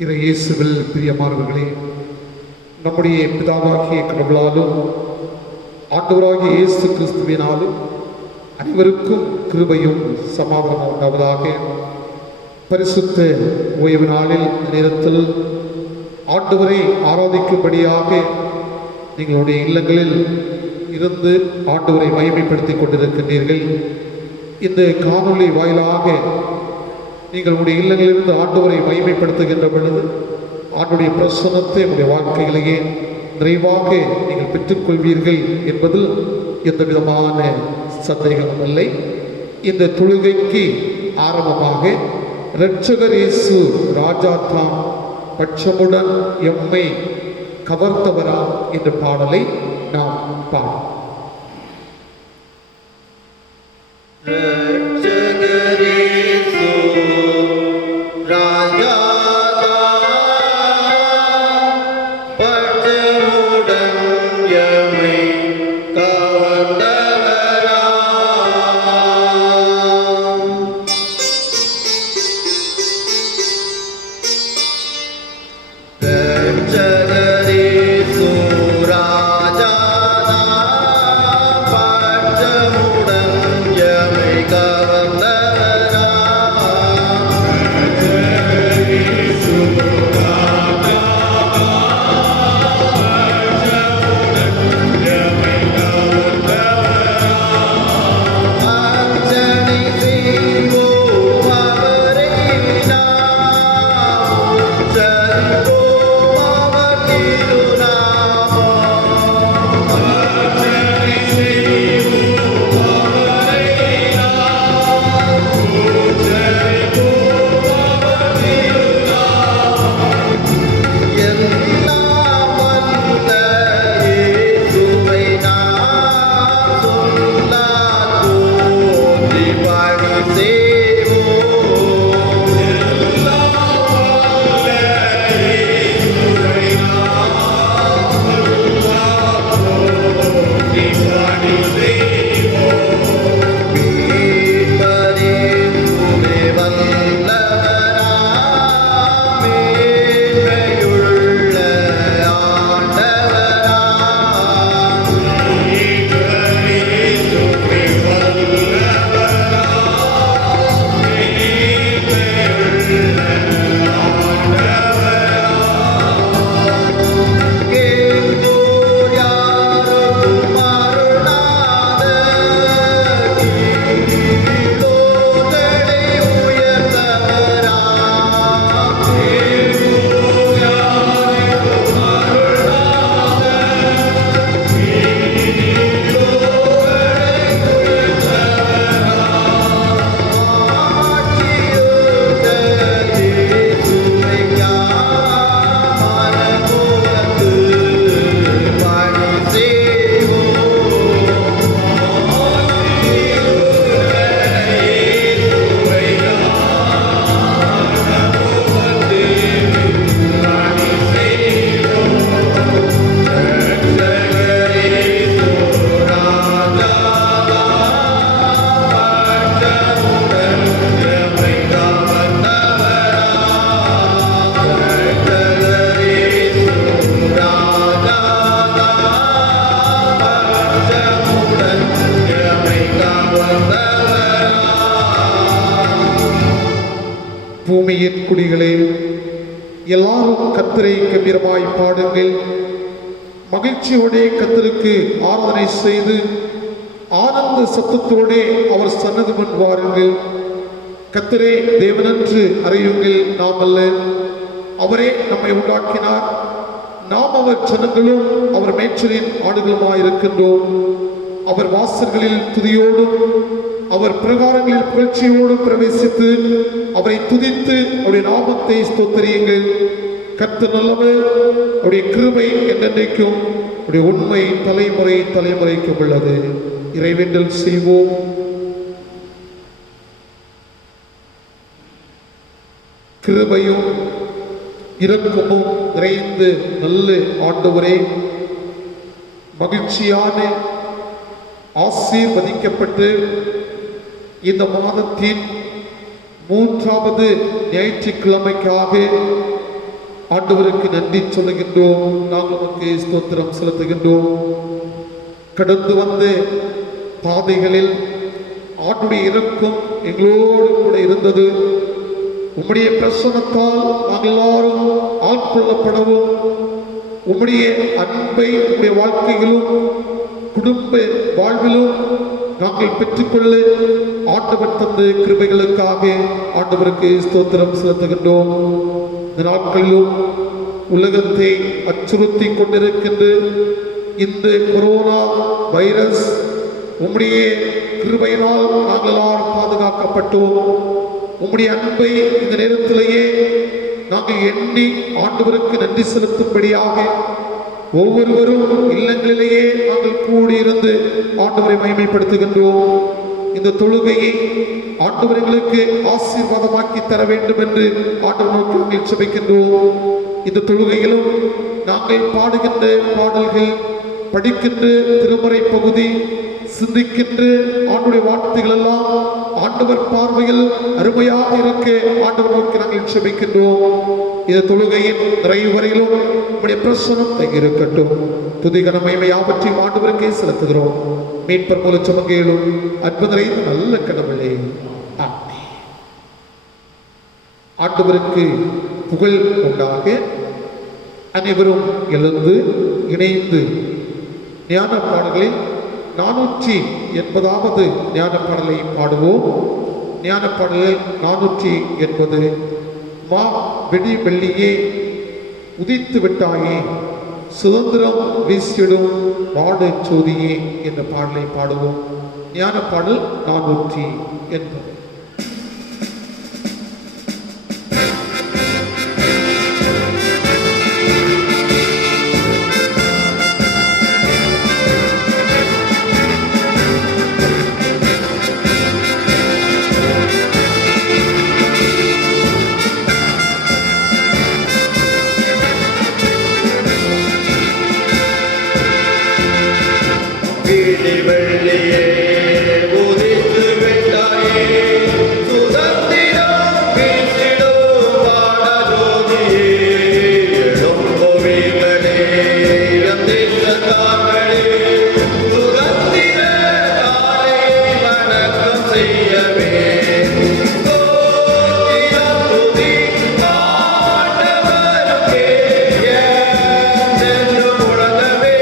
இறை இயேசுவில் பிரியமானவர்களே, நம்முடைய பிதாவாகிய கடவுளாலும் ஆண்டவராகிய இயேசு கிறிஸ்துவினாலும் அனைவருக்கும் கிருபையும் சமாதானம் உண்டாவதாக. பரிசுத்த ஓய்வு நாளில் நேரத்தில் ஆண்டவரை ஆராதிக்கும்படியாக நீங்களுடைய இல்லங்களில் இருந்து ஆண்டவரை மகிமைப்படுத்திக் கொண்டிருக்கின்றீர்கள். இந்த காணொளி வாயிலாக நீங்கள் உங்களுடைய இல்லங்களிலிருந்து ஆண்டவரை மகிமைப்படுத்துகின்ற பொழுது ஆண்டுடைய பிரசன்னத்தை உங்களுடைய வாழ்க்கையிலேயே நிறைவாக நீங்கள் பெற்றுக்கொள்வீர்கள் என்பதில் எந்த விதமான சந்தேகமும் இல்லை. இந்த தொழுகைக்கு ஆரம்பமாக இரட்சகர் இயேசு ராஜா தாம் பட்சமுடன் எம்மை கவர்ந்தவராம் என்ற பாடலை நாம் பாடுவோம். பூமியின் குடிகளே, எல்லாரும் கர்த்தரை கம்பீரமாய் பாடுங்கள். மகிழ்ச்சியோடே கர்த்தருக்கு ஆராதனை செய்து ஆனந்த சத்தத்தோடே அவர் சன்னதி முன் வாருங்கள். கர்த்தரே தேவனென்று அறியுங்கள், நாம் அல்ல. அவரே நம்மை உண்டாக்கினார், நாம் அவர் ஜனங்களும் அவர் மேய்ச்சலின் ஆடுகளுமாயிருக்கின்றோம். அவர் வாசல்களில் துதியோடும் அவர் பிரகாரங்களில் புகழ்ச்சியோடும் பிரவேசித்து அவரை துதித்து அவருடைய நாமத்தை ஸ்தோத்திரியுங்கள். கர்த்தர் நல்லவர், அவருடைய கிருபை என்றென்றைக்கும், அவருடைய உண்மை தலைமுறை தலைமுறைக்கும் உள்ளது. இறைவேண்டல் செய்வோம். கிருபையும் இரக்கமும் நிறைந்து நல்ல ஆண்டவரே, மகிழ்ச்சியான ஆசீர்வதிக்கப்பட்டு இந்த மாதத்தின் 3வது ஞாயிற்றுக்கிழமைக்காக ஆண்டவருக்கு நன்றி சொல்லுகின்றோம். நாங்கள் உமக்கு ஸ்தோத்திரம் செலுத்துகின்றோம். கடந்து வந்த பாதைகளில் ஆண்டுடைய இரக்கம் எங்களோடு கூட இருந்தது. உம்முடைய பிரசன்னத்தால் நாங்கள் எல்லாரும் ஆட்கொள்ளப்படவும், உம்முடைய அன்பை உம்முடைய வாழ்க்கையிலும் குடும்ப வாழ்விலும் நாங்கள் பெற்றுக்கொள்ள ஆண்டவர் தந்த கிருபைகளுக்காக ஆண்டவருக்கு ஸ்தோத்திரம் செலுத்துகின்றோம். இந்த நாட்களிலும் உலகத்தை அச்சுறுத்தி கொண்டிருக்கின்ற இந்த கொரோனா வைரஸ் உம்முடைய கிருபையினால் நாங்கள் எல்லாரும் பாதுகாக்கப்பட்டோம். உம்முடைய அன்பை இந்த நேரத்திலேயே நாங்கள் எண்ணி ஆண்டவருக்கு நன்றி செலுத்தும்படியாக ஒவ்வொருவரும் இல்லங்களிலேயே நாங்கள் கூடியிருந்து ஆண்டவரை மகிமைப்படுத்துகின்றோம். இந்த தொழுகையை ஆண்டவர் எங்களுக்கு ஆசீர்வாதமாக்கி தர வேண்டும் என்று ஆண்டவர் நோக்கி நாங்கள் செபிக்கின்றோம். இந்த தொழுகையிலும் நாங்கள் பாடுகின்ற பாடல்கள், படிக்கின்ற திருமறை பகுதி, சிந்திக்கின்ற ஆண்டுடைய வார்த்தைகள் எல்லாம் ஆண்டவர் பார்வையில் அருமையாக இருக்க ஆண்டவர் நோக்கி நாங்கள் செபிக்கின்றோம். இந்த தொழுகையின் நிறைவு வரையிலும் நம்முடைய பிரசனம் தங்கி இருக்கட்டும். துதிகன மகிமை யாவற்றையும் ஆண்டவருக்கே செலுத்துகிறோம். மீட்பர் மூல சுமங்கேளும் அன்பு நிறைந்த நல்ல கடவுளே, ஆமென். ஆண்டவருக்கு புகழ் உண்டாக. அனைவரும் எழுந்து இணைந்து ஞான பாடல்களில் 480வது ஞான பாடலை பாடுவோம். ஞான பாடலில் 480 மா வெடி வெள்ளியே உதித்து விட்டாயே, சுதந்திரம் வீசிடும் பாடு சோதியே என்ற பாடலை பாடுவோம். ஞான பாடல் 480. வெள்ளியே உதித்து விட்டாயே, சுதந்திரம் வீசிடும் பாடஜோதியே, எழும்புவீங்களே தேசத்தாங்களே, சுதந்திர தாயை வணக்கம் செய்யவே, ஸ்தோத்திரம் துதி ஆண்டவருக்கே என்று முழங்கவே,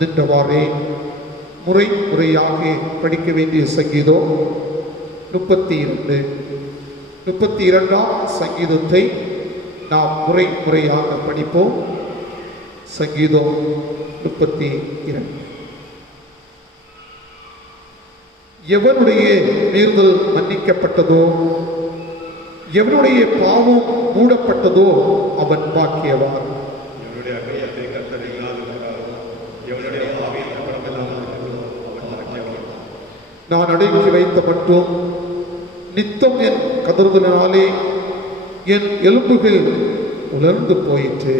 நின்றவாறே முறை முறையாக படிக்க வேண்டிய சங்கீதம் 32. 32ஆம் சங்கீதத்தை நாம் முறை முறையாக படிப்போம். சங்கீதம் 32. எவனுடைய மீறுதல் மன்னிக்கப்பட்டதோ, எவனுடைய பாவம் மூடப்பட்டதோ அவன் பாக்கியவான். எவனுடைய அக்கிரமத்தை கர்த்தர் இல்லாதிருக்கிறாரோ, எவனுடைய ஆவியில் அக்கிரமமில்லாமல் இருக்கிறதோ, அவன் பாக்கியவான். நான் அடக்கி வைத்த மட்டும் நித்தம் என் கதறுதலினாலே என் எலும்புகள் உலர்ந்து போயிற்று.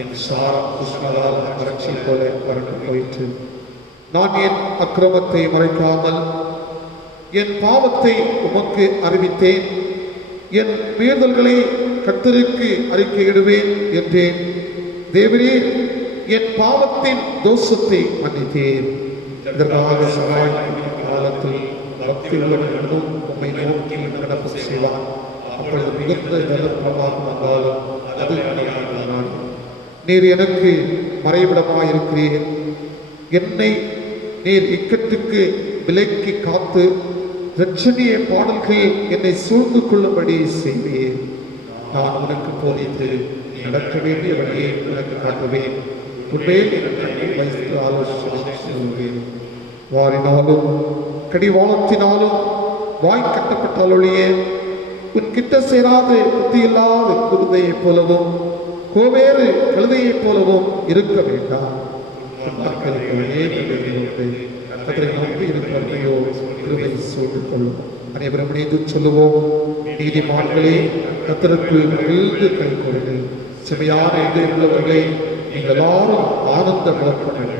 என் சாரம் உஷ்ணதால் வறட்சி போல வறண்டு போயிற்று. நான் என் அக்கிரமத்தை மறைக்காமல் என் பாவத்தை உமக்கு அறிவித்தேன். என் மீறுதல்களை கர்த்தருக்கு அறிக்கையிடுவேன் என்றேன். தேவரே, என் பாவத்தின் தோஷத்தை மன்னித்தேன். இதற்காக சகாய் காலத்தில் பக்தி உள்ளவர்களும் உம்மை நோக்கி நடப்பு செய்வார். அப்பொழுது மிகுந்த ஜலப்பிரவாகம் வந்தாலும் அது அணியாகிறான். நீர் எனக்கு மறைவிடமாயிருக்கிறீர். என்னை நீர் இக்கட்டுக்கு விலக்கி காத்து இரட்சணிய பாடல்கள் என்னை சூழ்ந்து கொள்ளும்படி செய்வீர். நான் உனக்கு போதித்து நடக்க வேண்டிய வழியை உனக்கு காட்டுவேன். உண்மையில் எனக்கு வைத்து ஆலோசனை சொல்வேன். வாரினாலும் கடிவாளத்தினாலும் வாய் கட்டப்பட்டாலொழிய உன் கிட்ட சேராத புத்தியில்லாத குருதையைப் போலவும் கோவேறு கழுதையைப் போலவும் இருக்க வேண்டாம். நம்பி இருக்கிறையோ கிருபை சூழ்ந்து கொள்ளும். அனைவரும் இணைந்து சொல்லுவோம். நீதிமான்களே, கர்த்தருக்குள் மகிழ்ந்து கை கொடுங்கள். செமையான இதயம் உள்ளவர்களே, நீங்கள் எல்லாரும் ஆனந்த முழப்பங்கள்.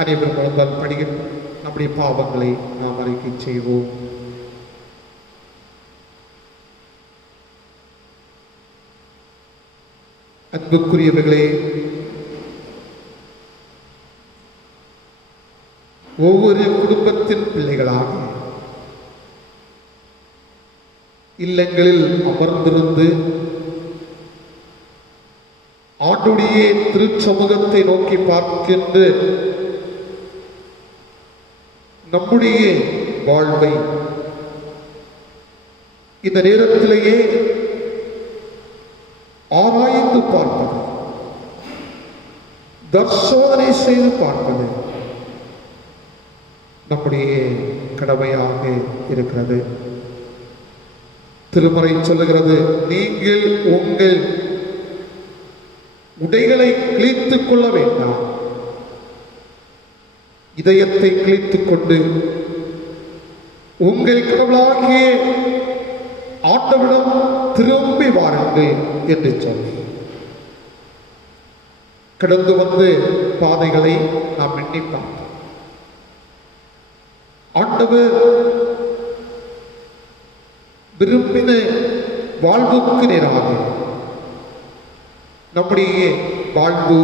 அனைவரும் வளர்ந்தால் படிகள் நம்முடைய பாவங்களை நாம் அறிக்கை செய்வோம். அன்புக்குரியவர்களே, ஒவ்வொரு குடும்பத்தின் பிள்ளைகளாக இல்லங்களில் அமர்ந்திருந்து ஆண்டுடைய திருச்சமூகத்தை நோக்கி பார்க்கின்ற நம்முடைய வாழ்வை இந்த நேரத்திலேயே ஆராய்ந்து பார்ப்பது, தர்சோதனை செய்து பார்ப்பது நம்முடைய கடமையாக இருக்கிறது. திருமறை சொல்லுகிறது, நீங்கள் உங்கள் உடைகளை கிழித்துக் கொள்ள வேண்டாம், இதயத்தை கிழித்துக் கொண்டு உங்கள் கடவுளாகிய ஆண்டவரிடம் திரும்பி வாருங்கள் என்று சொல்லி கடந்து வந்து பாதைகளை நாம் எண்ணி பார்த்தோம். ஆண்டவர் விரும்பின வாழ்வுக்கு நேராக நம்முடைய வாழ்வு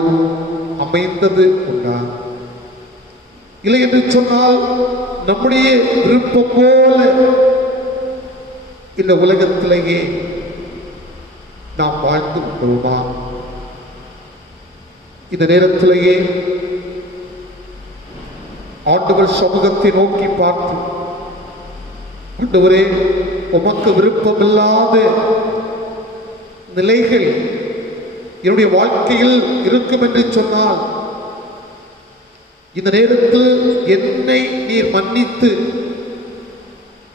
அமைந்தது உண்டா? இல்லை என்று சொன்னால் நம்முடைய விருப்பம் போல இந்த உலகத்திலேயே நாம் வாழ்ந்து கொள்வோமா? இந்த நேரத்திலேயே ஆண்டவர் சமூகத்தை நோக்கி பார்த்து, ஆண்டவரே, உமக்கு விருப்பமில்லாத நிலைகள் என்னுடைய வாழ்க்கையில் இருக்கும் என்று சொன்னால் இந்த நேரத்தில் என்னை நீர் மன்னித்து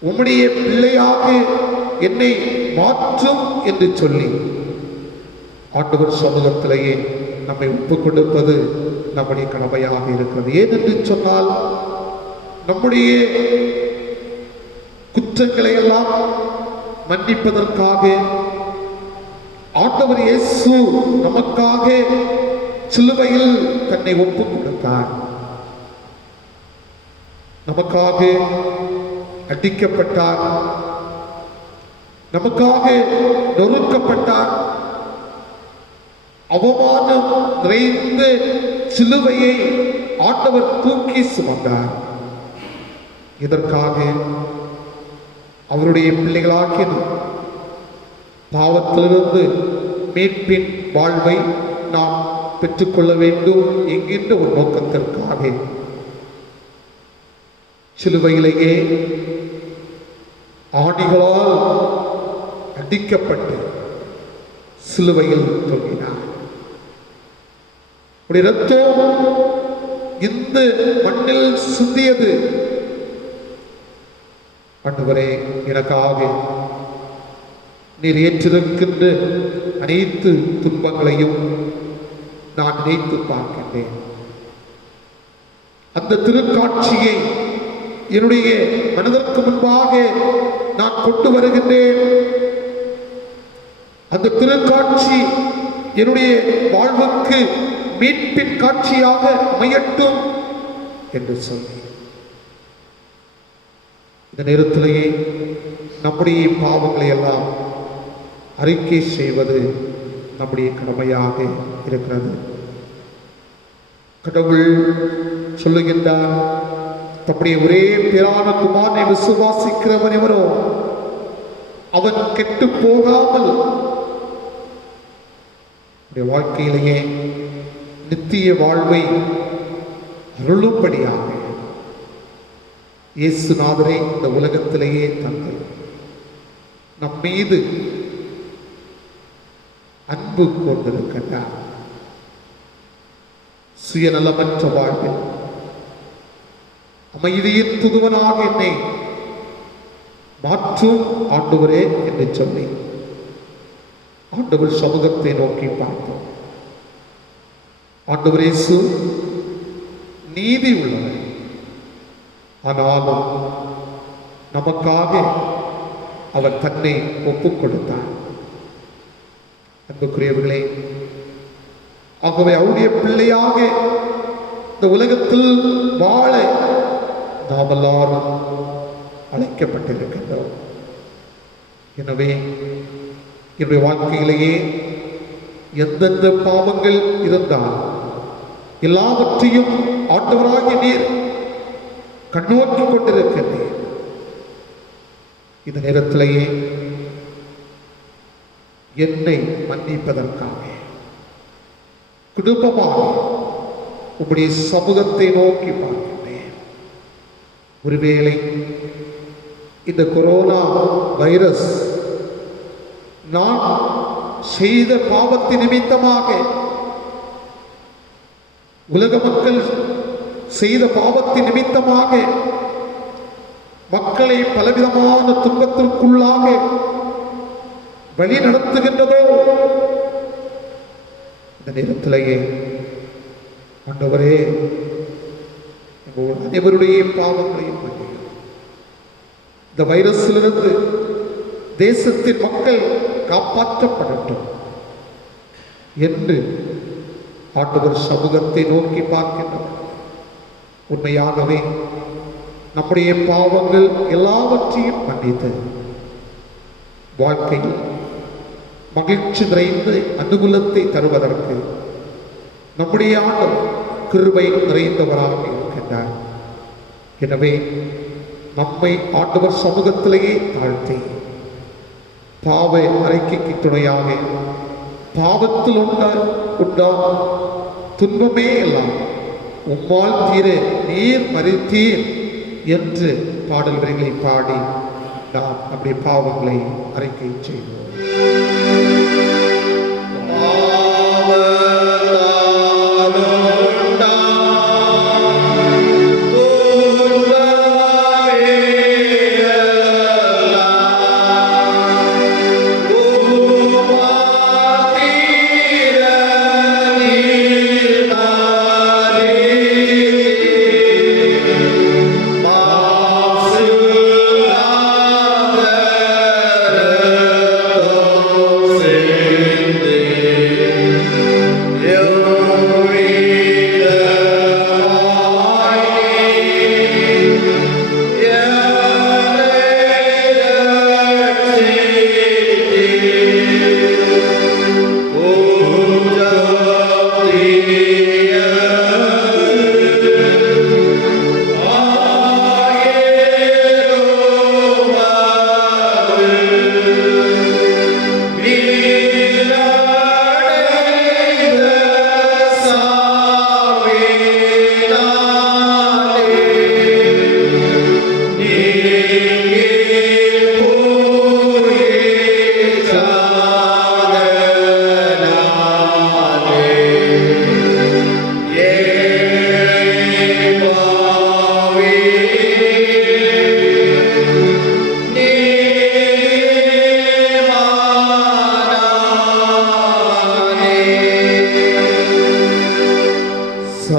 உம்முடைய பிள்ளையாக என்னை மாற்றும் என்று சொல்லி ஆண்டவர் சமூகத்திலேயே நம்மை ஒப்புக் கொடுப்பது நம்முடைய கடமையாக இருக்கிறது. ஏனென்று சொன்னால் நம்முடைய குற்றங்களை எல்லாம் மன்னிப்பதற்காக ஆண்டவர் இயேசு நமக்காக சிலுவையில் தன்னை ஒப்புக் கொடுத்தார். நமக்காக அடிக்கப்பட்டார், நமக்காக நொறுக்கப்பட்டார். அவமானம் நிறைந்த சிலுவையை ஆண்டவர் தூக்கி சுமந்தார். இதற்காக அவருடைய பிள்ளைகளாகிய பாவத்திலிருந்து மீட்பின் வாழ்வை நாம் பெற்றுக்கொள்ள வேண்டும் என்கின்ற ஒரு நோக்கத்திற்காக சிலுவையிலேயே ஆணிகளால் அடிக்கப்பட்டு சிலுவையில் தொங்கினார். இரத்தம் இந்த மண்ணில் சிந்தியது. ஆண்டவரே, எனக்காக நீர் ஏற்றிருக்கின்ற அனைத்து துன்பங்களையும் நான் நினைத்து பார்க்கின்றேன். அந்த திருக்காட்சியை என்னுடைய மனதிற்கு முன்பாக நான் கொண்டு வருகின்றேன். அந்த திருக்காட்சி என்னுடைய வாழ்வுக்கு மீட்பின் காட்சியாக அமையட்டும் என்று சொல்லி இந்த நேரத்திலேயே நம்முடைய பாவங்களை எல்லாம் அறிக்கை செய்வது நம்முடைய கடமையாக இருக்கிறது. கடவுள் சொல்லுகின்றார், தம்முடைய ஒரே பேரான குமாரனை விசுவாசிக்கிறவன் எவனோ அவன் கெட்டு போகாமல் வாழ்க்கையிலேயே நித்திய வாழ்வை அருளும்படியாக இயேசுநாதரை இந்த உலகத்திலேயே தந்து நம் மீது அன்பு கொண்டிருக்கின்றார். சுயநலமற்ற வாழ்வில் அமைதியின் புதுவனாக என்னை மாற்றும் ஆண்டவரே என்று சொல்லி ஆண்டவர் சமூகத்தை நோக்கி பார்த்தோம். ஆண்டவர் இயேசு நீதி உள்ளவர், ஆனாலும் நமக்காக அவர் தன்னை ஒப்புக் கொடுத்தார். அன்புக்குரியவர்களே, ஆகவே அவருடைய பிள்ளையாக இந்த உலகத்தில் வாழ நாம் எல்லாரும் அழைக்கப்பட்டிருக்கின்றோம். எனவே என்னுடைய வாழ்க்கையிலேயே எந்தெந்த பாவங்கள் இருந்தால் எல்லாவற்றையும் ஆண்டவராகிய நீர் கண்ணோக்கி கொண்டிருக்கின்றேன். இந்த நேரத்திலேயே என்னை மன்னிப்பதற்காக குடும்பமாக உம்முடைய சமூகத்தை நோக்கி பார்க்கின்றேன். ஒருவேளை இந்த கொரோனா வைரஸ் நான் செய்த பாவத்தின் நிமித்தமாக, உலக மக்கள் செய்த பாவத்தின் நிமித்தமாக மக்களை பலவிதமான துன்பத்திற்குள்ளாக வழி நடத்துகின்றதோ, இந்த நேரத்திலேயே ஆண்டவரே அனைவருடைய பாவங்களையும் மன்னியும். இந்த வைரஸிலிருந்து தேசத்தின் மக்கள் காப்பாற்றப்படட்டும் என்று ஆண்டவர் சமூகத்தை நோக்கி பார்க்கின்றனர். உண்மையாகவே நம்முடைய பாவங்கள் எல்லாவற்றையும் மன்னித்து வாழ்க்கையில் மகிழ்ச்சி நிறைந்த அனுகூலத்தை தருவதற்கு நம்முடைய ஆண்டவர் கிருபை நிறைந்தவராக இருக்கின்றார். எனவே நம்மை ஆண்டவர் சமூகத்திலேயே தாழ்த்தி பாவ அறிக்கைக்கு துணையாக பாவத்தில் உண்டாகும் துன்பமே எல்லாம் உம்மால் தீர நீர் மறித்தீர் என்று பாடல் வரிகளை பாடி நாம் நம்முடைய பாவங்களை அறிக்கை செய்வோம்.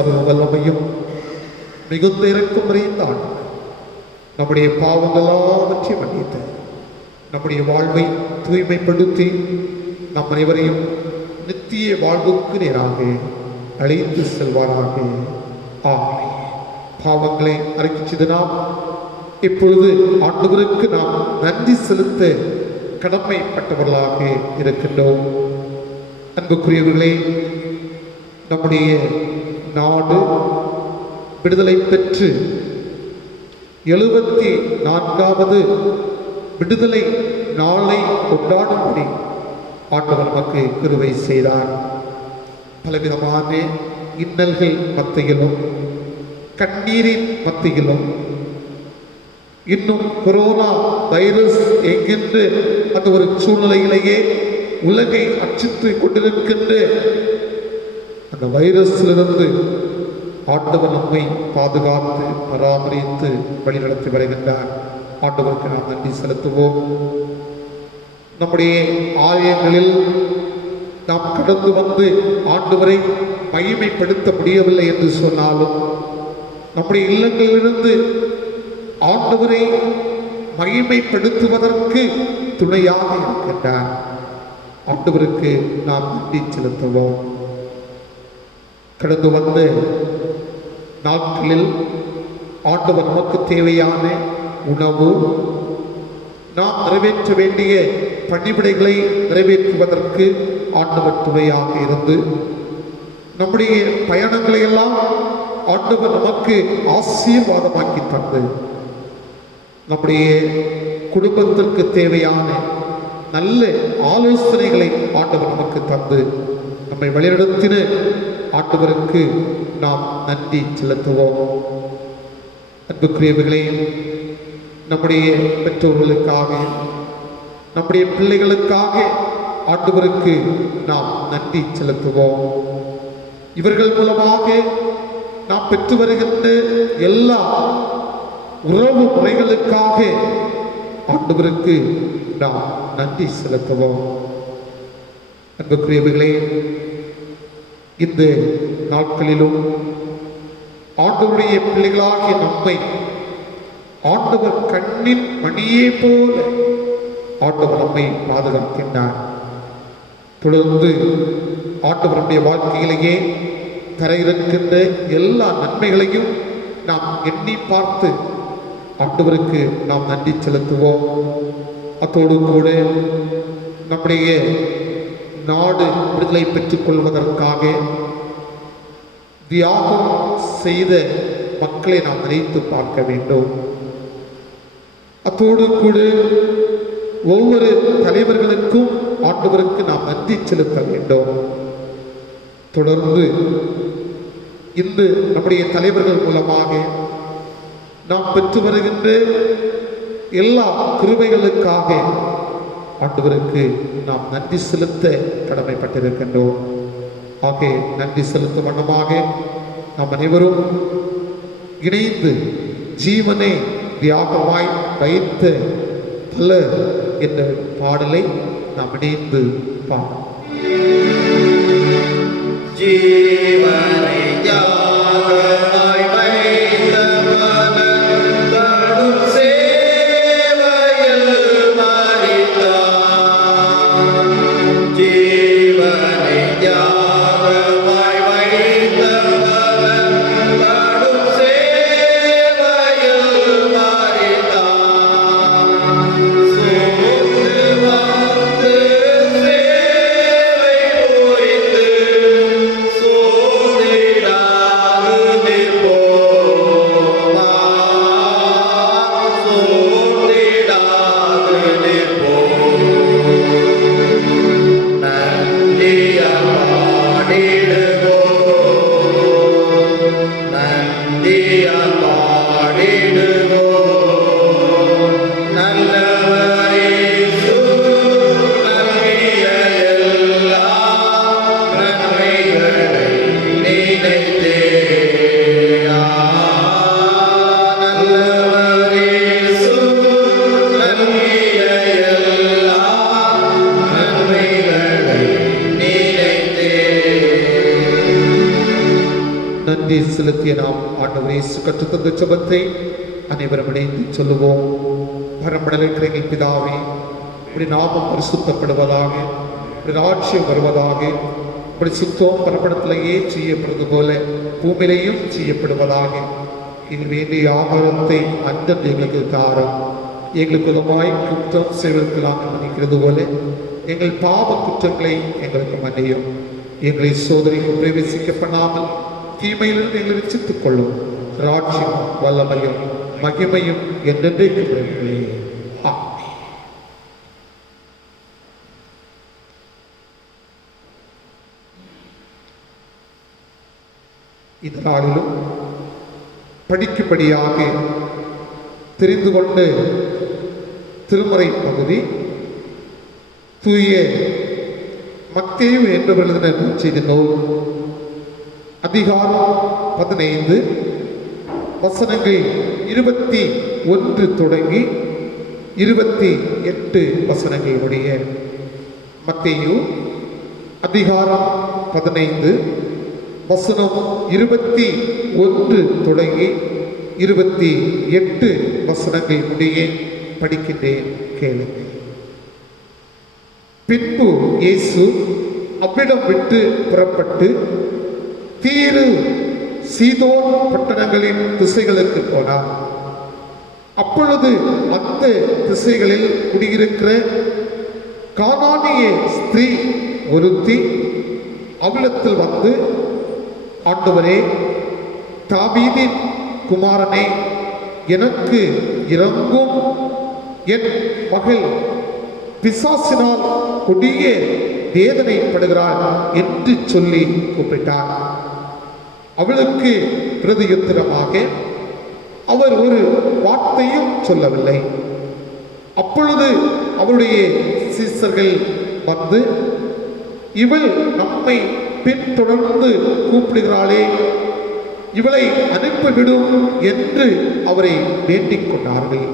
சர்வ வல்லமையும் மிகுந்த இரக்கம் நிறைந்த ஆண்டவர் நம்முடைய பாவங்கள் எல்லாவற்றையும் மன்னித்து நம்முடைய வாழ்வை தூய்மைப்படுத்தி நம் அனைவரையும் நித்திய வாழ்வுக்கு நேராக அழைத்து செல்வாராக. ஆமென். பாவங்களை அறிக்கை நாம் இப்பொழுது ஆண்டவருக்கு நாம் நன்றி செலுத்த கடமைப்பட்டவர்களாக இருக்கின்றோம். அன்புக்குரியவர்களே, நம்முடைய நாடு விடுதலை பெற்று 74வது விடுதலை நாளை கொண்டாடும்படி ஆண்டவர் நமக்கு கிருபை செய்தார். பலவிதமான இன்னல்கள் மத்தியிலும் கண்ணீரின் மத்தியிலும் இன்னும் கொரோனா வைரஸ் என்கின்ற அந்த ஒரு சூழ்நிலையிலேயே உலகை அச்சித்து கொண்டிருக்கின்ற அந்த வைரஸிலிருந்து ஆண்டவர் நம்மை பாதுகாத்து பராமரித்து வழிநடத்தி வருகின்றார். ஆண்டவருக்கு நாம் நன்றி செலுத்துவோம். நம்முடைய ஆலயங்களில் நாம் கடந்து வந்து ஆண்டவரை மகிமைப்படுத்த முடியவில்லை என்று சொன்னாலும் நம்முடைய இல்லங்களிலிருந்து ஆண்டவரை மகிமைப்படுத்துவதற்கு துணையாக இருக்கின்றார். ஆண்டவருக்கு நாம் நன்றி செலுத்துவோம். கடந்து வந்த நாட்களில் ஆண்டவர் நமக்கு தேவையான உணவு, நாம் நிறைவேற்ற வேண்டிய பணிவிடைகளை நிறைவேற்றுவதற்கு ஆண்டவர் துணையாக இருந்து நம்முடைய பயணங்களை எல்லாம் ஆண்டவர் நமக்கு ஆசீர்வாதமாக்கி தந்து நம்முடைய குடும்பத்திற்கு தேவையான நல்ல ஆலோசனைகளை ஆண்டவர் நமக்கு தந்து நம்மை வழிநடத்தின ஆண்டவருக்கு நாம் நன்றி செலுத்துவோம். அன்புக்குரியவர்களே, நம்முடைய பெற்றோர்களுக்காக நம்முடைய பிள்ளைகளுக்காக ஆண்டவருக்கு நாம் நன்றி செலுத்துவோம். இவர்கள் மூலமாக நாம் பெற்று வருகின்ற எல்லா உறவு முறைகளுக்காக ஆண்டவருக்கு நாம் நன்றி செலுத்துவோம். அன்புக்குரியவர்களே, இந்த நாட்களிலும் ஆண்டவருடைய பிள்ளைகளாகிய நம்மை ஆண்டவர் கண்ணின் மணியே போல ஆண்டவர் நம்மை பாதுகாக்கின்றார். தொடர்ந்து ஆண்டவருடைய வாழ்க்கையிலேயே தரையிறக்கின்ற எல்லா நன்மைகளையும் நாம் எண்ணி பார்த்து ஆண்டவருக்கு நாம் நன்றி செலுத்துவோம். அத்தோடு கூட நம்முடைய நாடு விடுதலை பெற்றுக் கொள்வதற்காக தியாகம் செய்த மக்களை நாம் நினைத்து பார்க்க வேண்டும். அத்தோடு கூட ஒவ்வொரு தலைவர்களுக்கும் ஆண்டவருக்கு நாம் நன்றி செலுத்த வேண்டும். தொடர்ந்து இந்த நம்முடைய தலைவர்கள் மூலமாக நாம் பெற்று வருகின்ற எல்லா கிருபைகளுக்காக ஆண்டவருக்கு நாம் நன்றி செலுத்த கடமைப்பட்டிருக்கின்றோம். ஆக நன்றி செலுத்தும் வண்ணமாக நாம் அனைவரும் இணைந்து ஜீவனை தியாகமாய் வைத்த பல என்ற பாடலை நாம் இணைந்து பாடுவோம். ஜீவனை தியாகமாய் வைத்த பலரும் சேவையில் மரித்தார். ஜீவனை தியாகமாய் வைத்த பலரும் சேவையில் மரித்தார். சோர்ந்து வந்து சேவை புரிந்து நன்றி செலுத்திய நாம் ஆண்டவர் இயேசு கற்றுத்தந்த ஜெபத்தை அனைவரும் இணைந்து சொல்லுவோம். பரம்படல் இருக்கிற எங்கள் பிதாவே, இப்படி நாமம் பரிசுத்தப்படுவதாக, இப்படி ராட்சியம் வருவதாக, இப்படி சுத்தம் பரப்படத்திலேயே செய்யப்படுவது போல பூமியிலையும் செய்யப்படுவதாக. இது வேண்டிய ஆகாரத்தை அந்தந்த எங்களுக்கு தாரம். எங்களுக்கு விதமாய் குற்றம் செய்வதற்கு நாங்கள் மன்னிக்கிறது போல எங்கள் பாவ குற்றங்களை எங்களுக்கு மன்னியும். எங்களை சோதனைக்கு பிரவேசிக்க பண்ணாமல் தீமையிலிருந்து எங்களை ரட்சித்துக் கொள்ளும். ராட்சியம் வல்லமையும் மகிமையும் என்றென்றைக்கு உடையவரே. ஆமென். இந்த நாளிலும் படிக்கும்படியாக தெரிந்து கொண்டு திருமறை பகுதி தூய மத்தேயு என்பவர் எழுதின நற்செய்தி நூல் அதிகாரம் 15 வசனங்கள் 21 தொடங்கி 28 வசனங்கள் உடைய மத்தேயு அதிகாரம் 15 வசனம் 21 தொடங்கி 28 வசனங்கள் முடிய படிக்கின்றேன், கேளுங்கள். பின்பு இயேசு அவ்விடம் விட்டு புறப்பட்டு தீரு சீதோன் பட்டணங்களின் திசைகளுக்கு போனார். அப்பொழுது அந்த திசைகளில் குடியிருக்கிற கானானிய ஸ்திரீ ஒருத்தி அவ்விடத்தில் வந்து, ஆண்டவரே, தாவீதின் குமாரனே, எனக்கு இரங்கும், என் மகள் பிசாசினால் கொடிய வேதனைப்படுகிறாள் என்று சொல்லி கூப்பிட்டார். அவளுக்கு பிரதியுத்தரமாக அவர் ஒரு வார்த்தையும் சொல்லவில்லை. அப்பொழுது அவருடைய சீசர்கள் வந்து, இவள் நம்மை பின்தொடர்ந்து கூப்பிடுகிறாளே, இவளை அனுப்பிவிடும் என்று அவரை வேண்டிக் கொண்டார்கள்.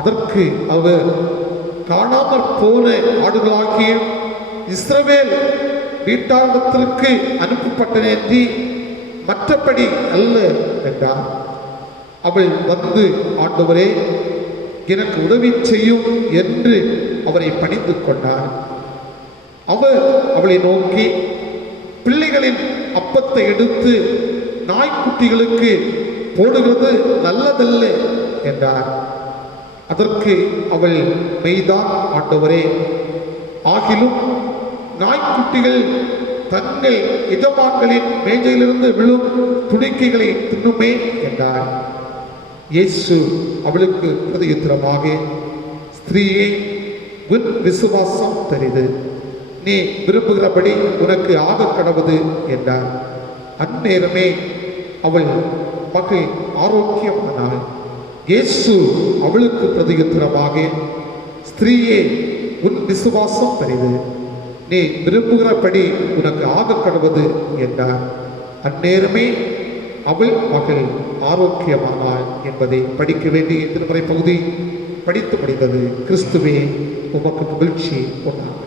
அதற்கு அவர், காணாமற் போன ஆடுகளாகிய இஸ்ரவேல் வீட்டாளத்திற்கு அனுப்பப்பட்டனேன்றி மற்றபடி அல்ல என்றார். அவள் வந்து, ஆண்டவரே, எனக்கு உதவி செய்யும் என்று அவரை பணிந்து கொண்டார். அவர் அவளை நோக்கி, பிள்ளைகளின் அப்பத்தை எடுத்து நாய்க்குட்டிகளுக்கு போடுகிறது நல்லதல்ல என்றார். அதற்கு அவள், மெய்தான் ஆண்டவரே, ஆகிலும் நாய்க்குட்டிகள் தங்கள் எஜமான்களின் மேஜையிலிருந்து விழும் துணிக்கைகளை தின்னுமே என்றார். இயேசு அவளுக்கு பிரதியுத்தரமாக, ஸ்திரீயே, உன் விசுவாசம் பெரிது, நீ விரும்புகிறபடி உனக்கு ஆக கடவுது என்றார். அந்நேரமே அவள் மகள் ஆரோக்கியமானாள். இயேசு அவளுக்கு பிரதியுத்தரமாக, ஸ்திரீயே, உன் விசுவாசம் பெரிது, நீ விரும்புகிறபடி உனக்கு ஆக கடவுது என்றார். அந்நேரமே அவள் மகள் ஆரோக்கியமானாள் என்பதை படிக்க வேண்டிய திருமறை பகுதி படித்து முடிந்தது. கிறிஸ்துவே, உமக்கு மகிழ்ச்சி உண்டாகட்டும்.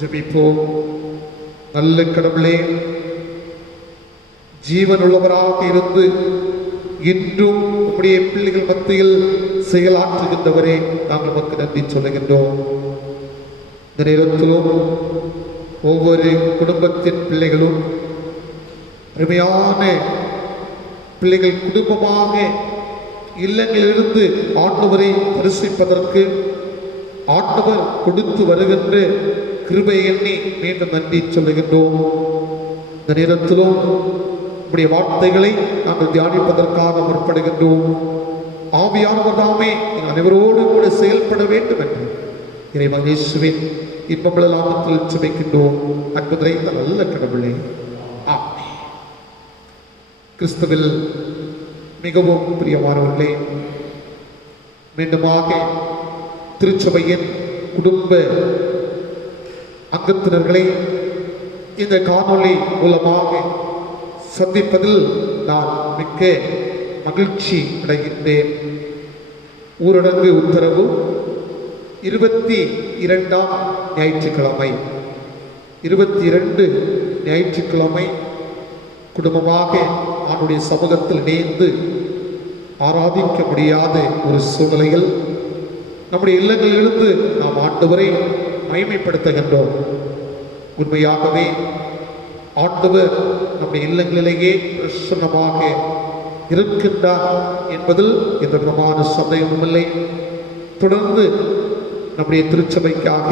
ஜெபிப்போம். நல்ல கடவுளே, ஜீவனுள்ளவராக இருந்து இன்றும் உம்முடைய பிள்ளைகள் மத்தியில் செயலாற்றுகின்றவரே நாங்கள் உமக்கு நன்றி சொல்லுகின்றோம். இந்த நேரத்திலும் ஒவ்வொரு குடும்பத்தின் பிள்ளைகளும் அருமையான பிள்ளைகள் குடும்பமாக இல்லங்களிலிருந்து ஆண்டவரை தரிசிப்பதற்கு ஆண்டவர் கொடுத்து வருகின்ற கிருபை எண்ணி மீண்டும் நன்றி சொல்லுகின்றோம். இந்த நேரத்திலும் நம்முடைய வார்த்தைகளை நாங்கள் தியானிப்பதற்காக முற்படுகின்றோம். ஆவியானவர் தாமே எங்கள் அனைவரோடு கூட செயல்பட வேண்டும் என்று இறைவன் இயேசுவின் இன்பமுள்ள நாமத்தில் ஜெபிக்கின்றோம். அன்பு நிறைந்த நல்ல கடவுளே, ஆமென். கிறிஸ்துவில் மிகவும் பிரியமானவர்களே, மீண்டுமாக திருச்சபையின் குடும்ப அங்கத்தினர்களை இந்த காணொளி மூலமாக சந்திப்பதில் நான் மிக்க மகிழ்ச்சி அடைகின்றேன். ஊரடங்கு உத்தரவு 22ஆம் ஞாயிற்றுக்கிழமை 22 ஞாயிற்றுக்கிழமை குடும்பமாக அவனுடைய சமூகத்தில் இணைந்து ஆராதிக்க முடியாத ஒரு சூழ்நிலையில் நம்முடைய இல்லங்களிலிருந்து நாம் ஆண்டவரை மகிமைப்படுத்துகின்றோம். உண்மையாகவே ஆண்டவர் நம்முடைய இல்லங்களிலேயே பிரசன்னமாக இருக்கின்றார் என்பதில் எந்த விதமான சந்தேகமும் இல்லை. தொடர்ந்து நம்முடைய திருச்சபைக்காக,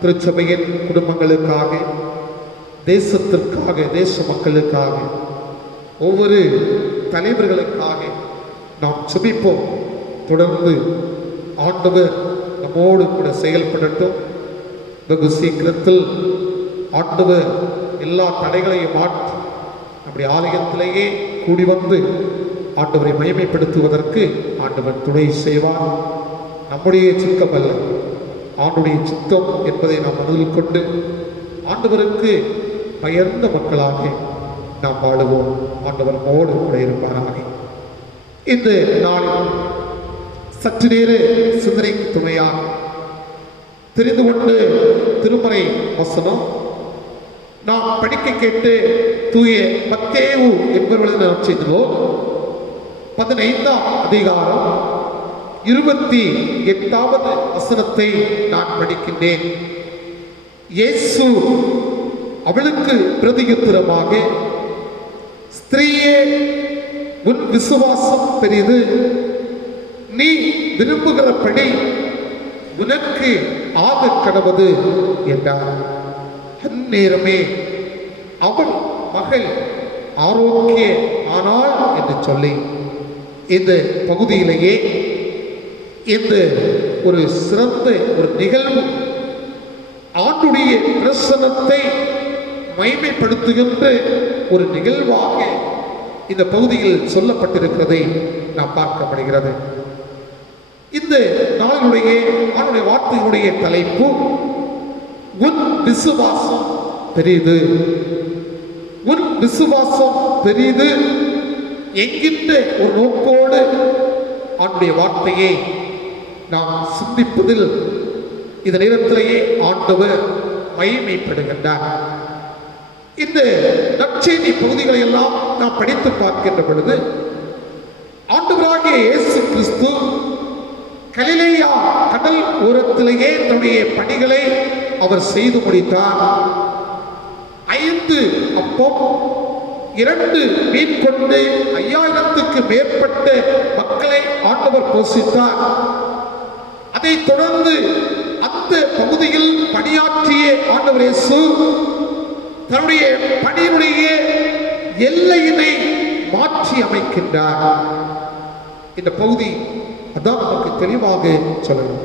திருச்சபையின் குடும்பங்களுக்காக, தேசத்திற்காக, தேச மக்களுக்காக, ஒவ்வொரு தலைவர்களுக்காக நாம் ஜெபிப்போம். தொடர்ந்து ஆண்டவர் நம்மோடு கூட செயல்படட்டும். வெகு சீக்கிரத்தில் ஆண்டவர் எல்லா தடைகளையும் மாற்றி நம்முடைய ஆலயத்திலேயே கூடி வந்து ஆண்டவரை மகிமைப்படுத்துவதற்கு ஆண்டவர் துணை செய்வார். நம்முடைய சித்தம் அல்ல, ஆண்டுடைய சித்தம் என்பதை நாம் மனதில் கொண்டு ஆண்டவருக்கு பயந்த மக்களாக நாம் வாழுவோம். ஆண்டவர் நம்மோடு கூட இருப்பாராக. இந்த நாளில் சற்று நேர சிந்தனைக்கு துணையாக தெரிந்து கொண்டு திருமறை வசனம் நாம் படிக்க கேட்டு தூய மத்தேயு என்பவர்களை நாம் செய்தோம். 15ஆம் அதிகாரம் 28வது வசனத்தை நான் படிக்கின்றேன். இயேசு அவளுக்கு பிரதியுத்தரமாக, ஸ்திரீயே, உன் விசுவாசம் பெரிது, நீ விரும்புகிறபடி உனக்கு ஆக கடவது என்றார். அந்நேரமே அவள் மகள் ஆரோக்கிய ஆனாள் என்று சொல்லி இந்த பகுதியிலேயே இந்த ஒரு சிறந்த ஒரு நிகழ்வு, ஆண்டுடைய பிரசன்னத்தை மகிமைப்படுத்துகின்ற ஒரு நிகழ்வாக இந்த பகுதியில் சொல்லப்பட்டிருக்கிறதை நாம் பார்க்கப்படுகிறது. இந்த நாளுடைய ஆண்டுடைய வார்த்தையுடைய தலைப்பு, உன் விசுவாசம் பெரிது. உன் விசுவாசம் பெரிது என்கின்ற ஒரு நோக்கோடு ஆண்டுடைய வார்த்தையை நாம் சிந்திப்பதில் இந்த நேரத்திலேயே ஆண்டவர் மகிமைப்படுகின்றார். இந்த நற்செய்தி பகுதிகளை எல்லாம் நாம் படித்து பார்க்கின்ற பொழுது ஆண்டவராகிய இயேசு கிறிஸ்து கலிலேயா கடல் ஓரத்திலேயே தன்னுடைய பணிகளை அவர் செய்து முடித்தார். 5 அப்பம் 2 மீன் கொண்டு 5000க்கு மேற்பட்ட மக்களை ஆண்டவர் போஷித்தார். அதைத் தொடர்ந்து அந்த பகுதியில் பணியாற்றிய ஆண்டவர் இயேசு தன்னுடைய பணியினுடைய எல்லையினை மாற்றி அமைக்கின்றார். இந்த பகுதி அதான் நமக்கு தெளிவாக சொல்லணும்.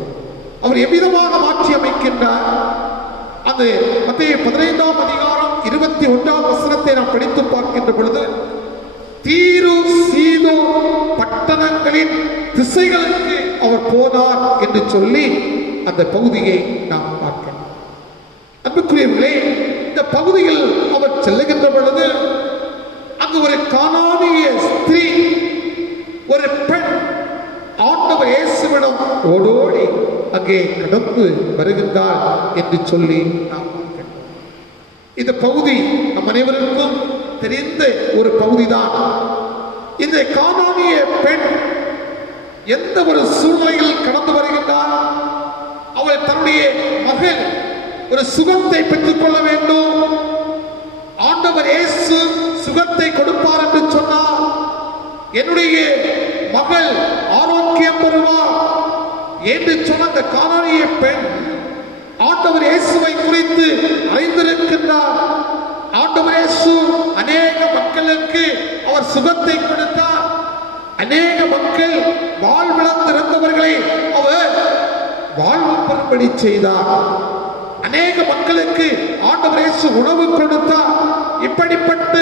அவர் எவ்விதமாக மாற்றி அமைக்கின்றார்? அந்த மத்தேயு 15ஆம் அதிகாரம் 21ஆம் வசனத்தை நாம் படித்து பார்க்கின்ற பொழுது, தீரு சீதோ பட்டணங்களின் திசைகளுக்கு அவர் போனார் என்று சொல்லி அந்த பகுதியை நாம் பார்க்கிறோம். அன்புக்குரியவர்களே, இந்த பகுதியில் அவர் செல்லுகின்ற பொழுது அங்கு ஒரு கானானிய ஸ்திரீ, ஒரு பெண் ஆண்டவர் இயேசுவிடம் ஓடோடி அங்கே கடந்து வருகின்றார் என்று சொல்லி நாம் பார்க்கிறோம். இந்த பகுதி நம் அனைவருக்கும் தெரிந்த ஒரு பகுதிதான். இந்த கானானிய பெண் எந்த ஒரு சூழ்நிலையில் கடந்து வருகின்றார். அவள் தன்னுடைய மகள் ஒரு சுகத்தை பெற்றுக் கொள்ள வேண்டும். ஆண்டவர் இயேசு சுகத்தை கொடுப்பார் என்று சொன்னார். என்னுடைய மகள் ஆரோக்கியம் பெறுவார் என்று சொன்ன அந்த கானானிய பெண் ஆண்டவர் இயேசுவை குறித்து அறிந்திருக்கின்றார். ஆண்டவர் இயேசு அநேக மக்களுக்கு அவர் சுகத்தை கொடுத்தார். அநேக மக்கள் வாழ்விழந்திருந்தவர்களை அவர் வாழ்வு பெறும்படி செய்தார். அநேக மக்களுக்கு ஆண்டவர் இயேசு உணவு கொடுத்தார். இப்படிப்பட்ட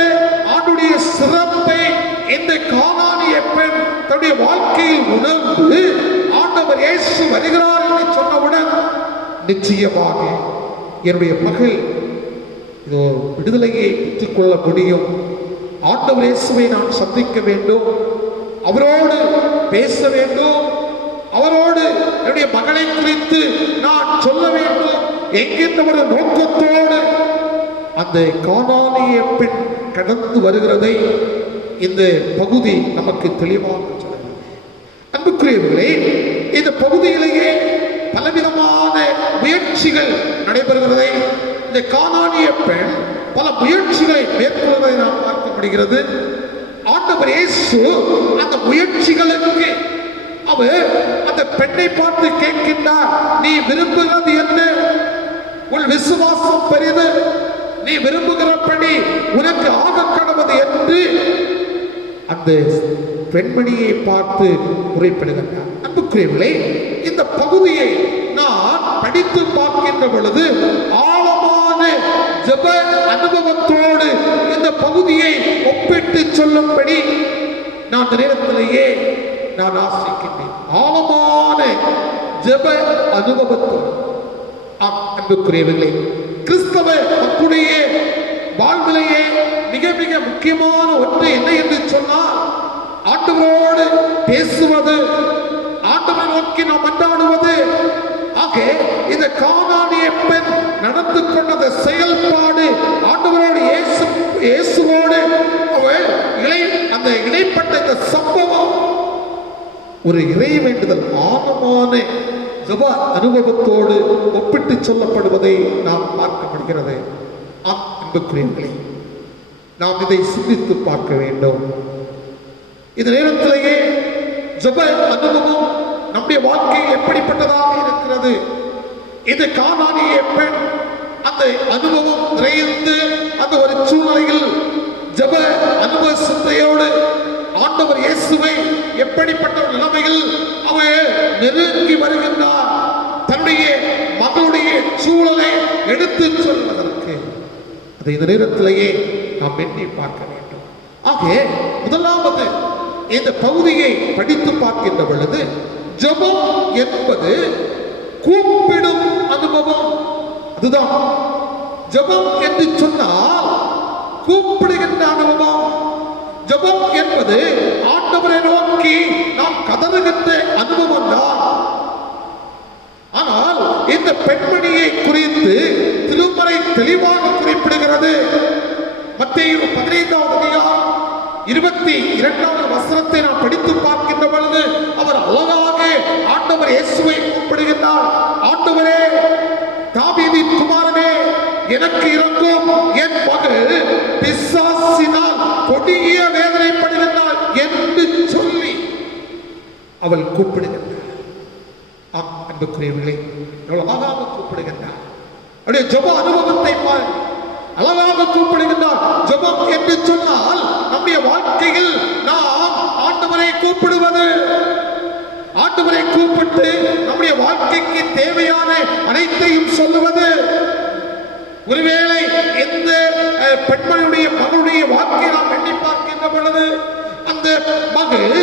ஆண்டுடைய சிறப்பை இந்த கானானிய பெண் தன்னுடைய வாழ்க்கையில் உணர்ந்து ஆண்டவர் இயேசு வருகிறார் என்று சொன்னவுடன் நிச்சயமாக என்னுடைய மகள் இதோ விடுதலையை பெற்றுக் கொள்ள முடியும். ஆண்டவர் இயேசுவை நான் சந்திக்க வேண்டும், அவரோடு பேச வேண்டும், அவரோடு என்னுடைய மகளை குறித்து நான் சொல்ல வேண்டும் என்கின்ற ஒரு நோக்கத்தோடு அந்த கானானிய பெண் கடந்து வருகிறதை இந்த பகுதி நமக்கு தெளிவாக சொல்கிறது. அன்புக்குரியவர்களே, இந்த பகுதியிலேயே பலவிதமான முயற்சிகள் நடைபெறுகிறதை, இந்த கானானிய பெண் பல முயற்சிகளை மேற்கொள்வதை நாம் பார்க்க முடிகிறது. ஆண்டவர் இயேசு அந்த முயற்சிகளுக்கு அவர் அந்த பெண்ணை பார்த்து கேட்கின்றார், நீ விரும்புகிறது என்ன? உன் விசுவாசம் பெரிது, நீ விரும்புகிறபடி உனக்கு ஆக கடவுது என்று அந்த பெண்மணியை பார்த்து முறைப்படுகின்றார். அன்புக்குரியவர்களே, இந்த பகுதியை நான் படித்து பார்க்கின்ற பொழுது ஆழமான ஜெப அனுபவத்தோடு இந்த பகுதியை ஒப்பிட்டு சொல்லும்படி நான் இந்த நேரத்திலேயே நான் ஆசிக்கின்றேன். ஆழமான ஜெப அனுபவத்தோடு. அன்புக்குரியவர்களே, கிறிஸ்தவ மக்களுடைய வாழ்விலேயே மிக மிக முக்கியமான ஒன்று என்ன என்று சொன்னால் ஆண்டவரோடு பேசுவது, ஆண்டவரை நோக்கி நாம் மன்றாடுவது. ஆக இந்த கானானிய பெண் நடந்து கொண்ட செயல்பாடு ஆண்டவரோடு இயேசுவோடு அவள் அந்த இடைப்பட்ட இந்த சம்பவம் ஒரு இறை வேண்டுதல் ஆழமான ஜெப அனுபவத்தோடு ஒப்பிட்டு சொல்லப்படுவதை நாம் பார்க்க முடிகிறது. அன்புக்குரியவர்களே, நாம் இதை சிந்தித்து பார்க்க வேண்டும். இந்த நேரத்திலேயே ஜெப அனுபவம் நம்முடைய வாழ்க்கையில் எப்படிப்பட்டதாக இருக்கிறது? இது கானானிய பெண் அந்த அனுபவம் நிறைந்து அந்த ஒரு சூழ்நிலையில் ஜெப அனுபவ சிந்தையோடு ஆண்டவர் இயேசுவை எப்படிப்பட்ட நிலைமையில் அவர் நெருங்கி வருகின்றார், தன்னுடைய மகளுடைய சூழலை எடுத்து சொல்வதற்கு அதை இந்த நேரத்திலேயே நாம் எண்ணி பார்க்க வேண்டும். ஆக முதலாவது இந்த பகுதியை படித்து பார்க்கின்ற பொழுது ஜெபம் என்பது கூப்பிடும் அனுபவம். அதுதான் ஜெபம் என்று சொன்னால் கூப்பிடுகின்ற அனுபவம். ஜெபம் என்பது ஆண்டவரை நோக்கி நாம் கதறுகின்ற அனுபவம் தான். ஆனால் இந்த பெண்மணியை குறித்து திருமறை தெளிவாக குறிப்பிடுகிறது. மத்தேயு 15வது அதிகாரம் 22வது வசனத்தை நாம் படித்து பார்க்கின்ற பொழுது அவர் அழகாக ஆண்டவர் இயேசுவை கூப்பிடுகின்றார். ஆண்டவரே, தாவீதின் குமாரனே, எனக்கு இரங்கும், என் மகள் பிசாசினால் கொடிய வேதனைப்படுகின்றாள் என்று சொல்லி அவள் கூப்பிடுகின்றார். அன்புக்குரியவர்களே, எவ்வளவு அழகாக கூப்பிடுகின்றார். அவருடைய ஜெப அனுபவத்தை பாருங்கள். அழகாக கூப்பிடுகின்றார். ஜெபம் என்று சொன்னால் நம்முடைய வாழ்க்கையில் நாம் ஆண்டவரை கூப்பிடுவது, ஆண்டவரை கூப்பிட்டு நம்முடைய வாழ்க்கைக்கு தேவையான அனைத்தையும் சொல்லுவது. ஒருவேளை எந்த பெண்மணியுடைய மகளுடைய வாழ்க்கையை நாம் எண்ணி பார்க்கின்ற பொழுது அந்த மகள்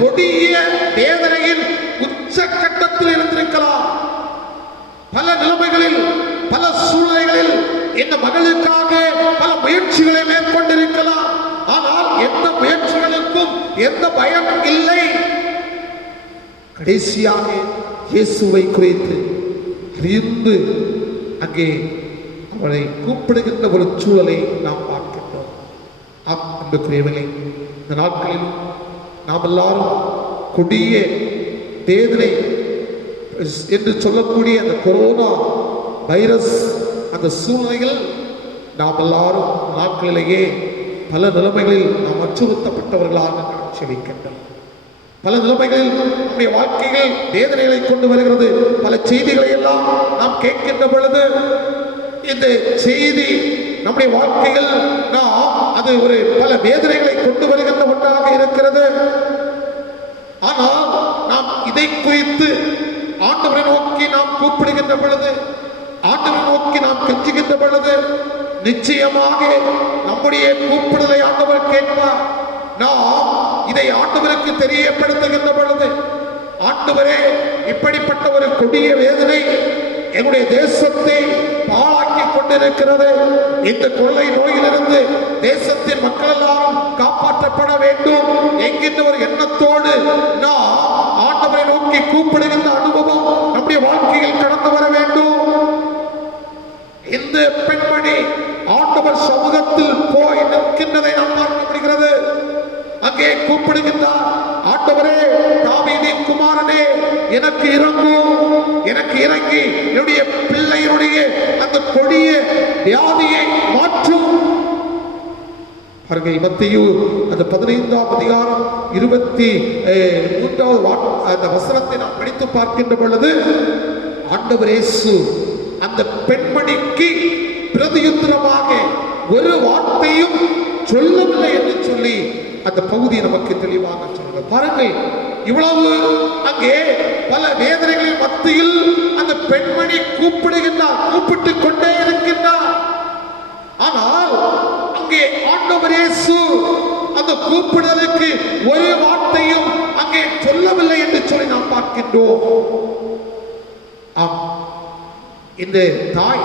கொடிய வேதனையில் உச்சக்கட்டத்தில் இருந்திருக்கலாம். பல நிலைமைகளில், பல சூழ்நிலைகளில் இந்த மகளுக்காக பல முயற்சிகளை மேற்கொண்டிருக்கலாம். ஆனால் எந்த முயற்சிகளுக்கும் எந்த பயம் இல்லை. கடைசியாக இயேசுவை குறித்து அறிந்து அங்கே அவளை கூப்பிடுகின்ற ஒரு சூழலை நாம் பார்க்கின்றோம். அன்புக்குரியவர்களே, இந்த இந்த நாட்களில் நாம் எல்லாரும் கொடிய வேதனை என்று சொல்லக்கூடிய அந்த கொரோனா வைரஸ் அந்த சூழ்நிலையில் நாம் எல்லாரும் நாட்களிலேயே பல நிலைமைகளில் நாம் அச்சுறுத்தப்பட்டவர்களாக காட்சியளிக்கின்றோம். பல நிலைமைகளில் நம்முடைய வாழ்க்கைகள் வேதனைகளை கொண்டு வருகிறது. பல செய்திகளை எல்லாம் நாம் கேட்கின்ற பொழுது இந்த செய்தி நம்முடைய வாழ்க்கைகள் அது ஒரு பல வேதனைகளை கொண்டு வருகின்ற ஒன்றாக இருக்கிறது. ஆனால் நாம் இதை குறித்து ஆண்டவரை நோக்கி நாம் கூப்பிடுகின்ற பொழுது, ஆண்டவரை நோக்கி நாம் கெஞ்சுகின்ற பொழுது நிச்சயமாக நம்முடைய கூப்பிடுதலை ஆண்டவர் கேட்பார். நாம் இதை ஆண்டவருக்கு தெரியப்படுத்துகின்ற பொழுது, ஆண்டவரே இப்படிப்பட்ட ஒரு கொடிய வேதனை என்னுடைய தேசத்தை பாழாக்கி கொண்டிருக்கிறது. இந்த கொள்ளை நோயிலிருந்து தேசத்தின் மக்கள் எல்லாம் காப்பாற்றப்பட வேண்டும் என்கின்ற ஒரு எண்ணத்தோடு நாம் ஆண்டவரை நோக்கி கூப்பிடுகின்ற அனுபவம் நம்முடைய வாழ்க்கையில் கடந்து வர வேண்டும். இந்த பெண்மணி ஆண்டவர் சமூகத்தில் போய் நிற்கின்றதை நாம் பார்க்க முடிகிறது. அங்கே கூப்பிடுகின்றார், ஆண்டவரே, தாவீதின் குமாரனே, எனக்கு இறங்கும், எனக்கு இறங்கி என்னுடைய பிள்ளையினுடைய அந்த கொடிய வியாதியை மாற்றும். மத்தேயு அந்த 15ஆம் அதிகாரம் 23வது அந்த வசனத்தை நாம் படித்து பார்க்கின்ற பொழுது ஆண்டவர் இயேசு அந்த பெண்மணிக்கு பிரதியுத்தரமாக ஒரு வார்த்தையும் சொல்லவில்லை என்று சொல்லி அந்த பகுதி நமக்கு தெளிவாக சொல்லுங்க. பாருங்கள், இவ்வளவு அங்கே பல வேதனைகளின் மத்தியில் அந்த பெண்மணி கூப்பிடுகின்றார், கூப்பிட்டுக் கொண்டே இருக்கின்றார். ஆனால் அங்கே ஆண்டவர் இயேசு அந்த கூப்பிடுதலுக்கு ஒரு வார்த்தையும் அங்கே சொல்லவில்லை என்று சொல்லி நாம் பார்க்கின்றோம். ஆம், இந்த தாய்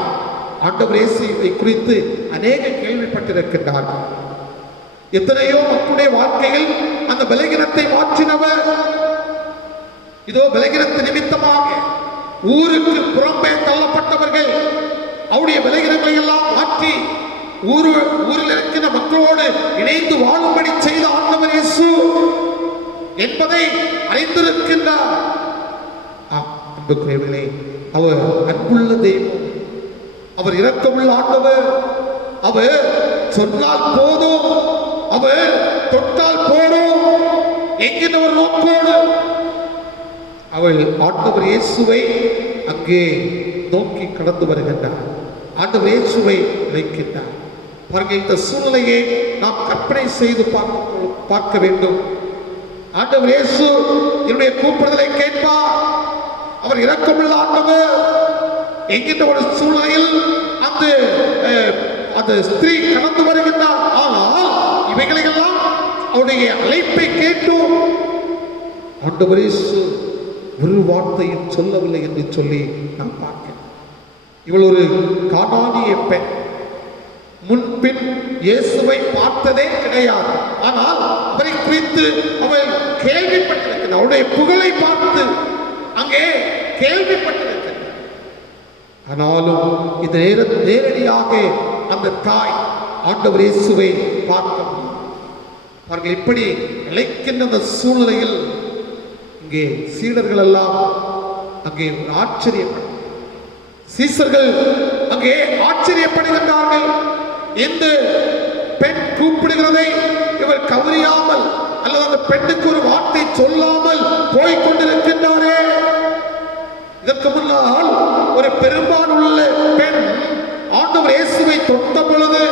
ஆண்டவர் இயேசுவை குறித்து அநேக கேள்விப்பட்டிருக்கின்றார்கள். எத்தனையோ மக்களுடைய வாழ்க்கையில் அந்த பலகீனத்தை மாற்றினவர். இதோ பலகீனத்து நிமித்தமாக ஊருக்கு புறம்பே தள்ளப்பட்டவர்கள் அவருடைய பலகீனங்களை எல்லாம் மாற்றி ஊரில் இருக்கிற மக்களோடு இணைந்து வாழும்படி செய்த ஆண்டவர் இயேசு என்பதை அறிந்திருக்கின்றார். அன்புக்குரியவர்களே, அவர் அன்புள்ள தெய்வம், அவர் இரக்கமுள்ள ஆண்டவர். அவர் சொன்னால் போதும், அவர் தொட்டால் போதும் என்கின்ற ஒரு நோக்கோடு அவள் ஆண்டவர் இயேசுவை அங்கே நோக்கி கடந்து வருகின்றார். ஆண்டவர் இயேசுவை நினைக்கின்றார். பாருங்க, இந்த சூழ்நிலையை நாம் கற்பனை செய்து பார்க்க வேண்டும். ஆண்டவர் இயேசு என்னுடைய கூப்பிடுதலை கேட்பார், அவர் இரக்கமுள்ள ஆண்டவர் என்கின்ற ஒரு சூழ்நிலையில் அந்த ஸ்திரீ கடந்து வருகின்றார். ஆனால் இவைகளெல்லாம் அவருடைய அழைப்பை கேட்டோம் ஆண்டவர் இயேசு ஒரு வார்த்தையும் சொல்லவில்லை என்று சொல்லி நாம் பார்க்கிறோம். இவள் ஒரு கானானிய பெண், முன்பின் இயேசுவை பார்த்ததே கிடையாது. ஆனால் அவரை குறித்து அவள் கேள்விப்பட்டிருக்கிறார், அவருடைய புகழை பார்த்து அங்கே கேள்விப்பட்டிருக்கிறார். ஆனாலும் இந்த நேரடியாக அந்த தாய் ஆண்டவர் இயேசுவை பார்க்க அவர்கள் இப்படி இழைக்கின்ற அந்த சூழ்நிலையில் இங்கே சீடர்கள் எல்லாம் அங்கே ஒரு ஆச்சரியப்படும், சீசர்கள் அங்கே ஆச்சரியப்படுகின்றார்கள். இந்த பெண் கூப்பிடுகிறதை இவர் கவனியாமல் அல்லது அந்த பெண்ணுக்கு ஒரு வார்த்தை சொல்லாமல் போய்கொண்டிருக்கின்றாரே. இதற்கு முன்னால் ஒரு பெரும்பாலுள்ள பெண் ஆண்டவர் இயேசுவை தொட்ட பொழுது,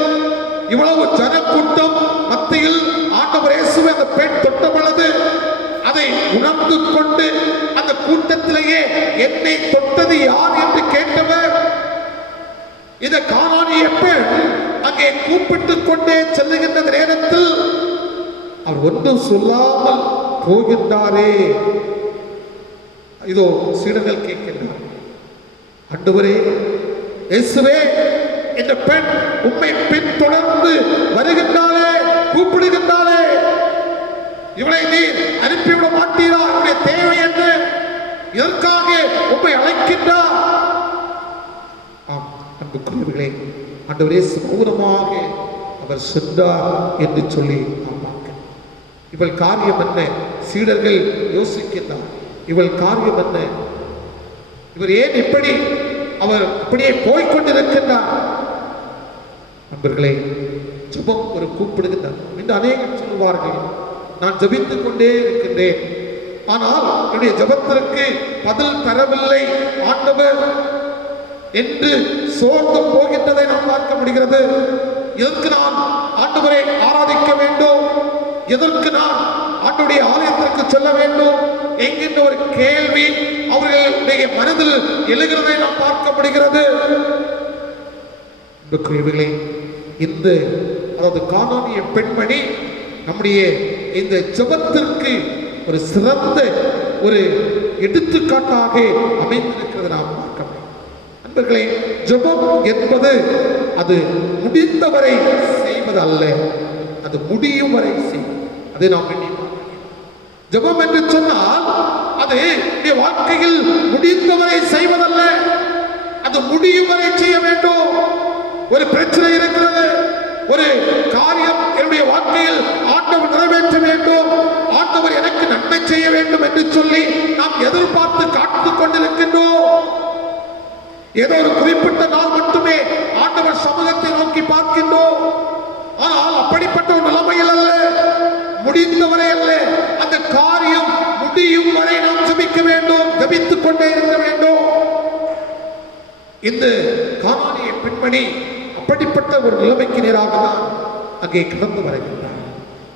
இவ்வளவு ஜனக்கூட்டம் மத்தியில் ஆண்டவர் இயேசுவை அந்த பெண் தொட்ட பொழுது அதை உணர்ந்து கொண்டு அந்த கூட்டத்திலேயே என்னை தொட்டது யார் என்று கேட்டவர் இந்த கானானிய பெண் அங்கே கூப்பிட்டுக் கொண்டே செல்லுகின்ற நேரத்தில் அவர் ஒன்றும் சொல்லாமல் போகின்றாரே. இதோ சீடர்கள் கேட்கின்றார், ஆண்டவரே இயேசுவே, இந்த பெண் உம்மை பின் தொடர்ந்து வருகின்றாளே, கூப்பிடுகின்றாளே, இவளை நீர் அனுப்பிவிட மாட்டீரா? இவருடைய தேவை என்ன? இதற்காக உம்மை அழைக்கின்றார். அன்புக்குரியவர்களே, ஆண்டவர் இயேசு மௌனமாக அவர் சென்றார் என்று சொல்லி நாம் பார்க்கிறோம். இவள் காரியம் என்ன? சீடர்கள் யோசிக்கின்றார், இவள் காரியம் என்ன? இவர் ஏன் இப்படி அவர் இப்படியே போய்கொண்டிருக்கின்றார்? நண்பர்களே, ஜெபம் ஒரு கூப்பிடுகின்றார் என்று அநேகர் சொல்லுவார்கள். நான் ஜெபித்துக் கொண்டே இருக்கின்றேன், ஆனால் என்னுடைய ஜெபத்திற்கு பதில் தரவில்லை ஆண்டவர் என்று சோர்ந்து போகின்றதை நாம் பார்க்க முடிகிறது. எதற்கு நான் ஆண்டவரை ஆராதிக்க வேண்டும்? எதற்கு நான் ஆண்டவருடைய ஆலயத்திற்கு செல்ல வேண்டும் என்கின்ற ஒரு கேள்வி அவர்களுடைய மனதில் எழுகிறதை நாம் பார்க்க முடிகிறது. இந்த அதாவது கானானிய பெண்மணி நம்முடைய இந்த ஜெபத்திற்கு ஒரு சிறந்த ஒரு எடுத்துக்காட்டாக அமைந்திருக்கிறது நாம் பார்க்க முடியும். நண்பர்களே, ஜெபம் என்பது அது முடிந்தவரை செய்வது அல்ல, அது முடியும் வரை செய்வது. அதை நாம் ஜெபம் என்று சொன்னால் அது வாழ்க்கையில் முடிந்தவரை செய்வதல்ல, அது முடியும் வரை செய்ய வேண்டும். ஒரு பிரச்சனை இருக்கிறது, ஒரு காரியம் என்னுடைய வாழ்க்கையில் ஆண்டவர் நிறைவேற்ற வேண்டும், ஆண்டவர் எனக்கு நன்மை செய்ய வேண்டும் என்று சொல்லி நாம் எதிர்பார்த்து காத்துக் கொண்டிருக்கின்றோம். ஏதோ ஒரு குறிப்பிட்ட நாள் மட்டுமே ஆண்டவர் சமூகத்தை நோக்கி பார்க்கின்றோம். ஆனால் அப்படிப்பட்ட ஒரு நிலைமையில் அல்ல, முடிந்தவரை அல்ல, அந்த காரியம் முடியும் வரை நாம் ஜெபிக்க வேண்டும், ஜெபித்துக் கொண்டே இருக்க வேண்டும். இந்த கானானிய பெண்மணி அப்படிப்பட்ட ஒரு நிலைமைக்கு நேராக தான் அங்கே கடந்து வருகின்றார்.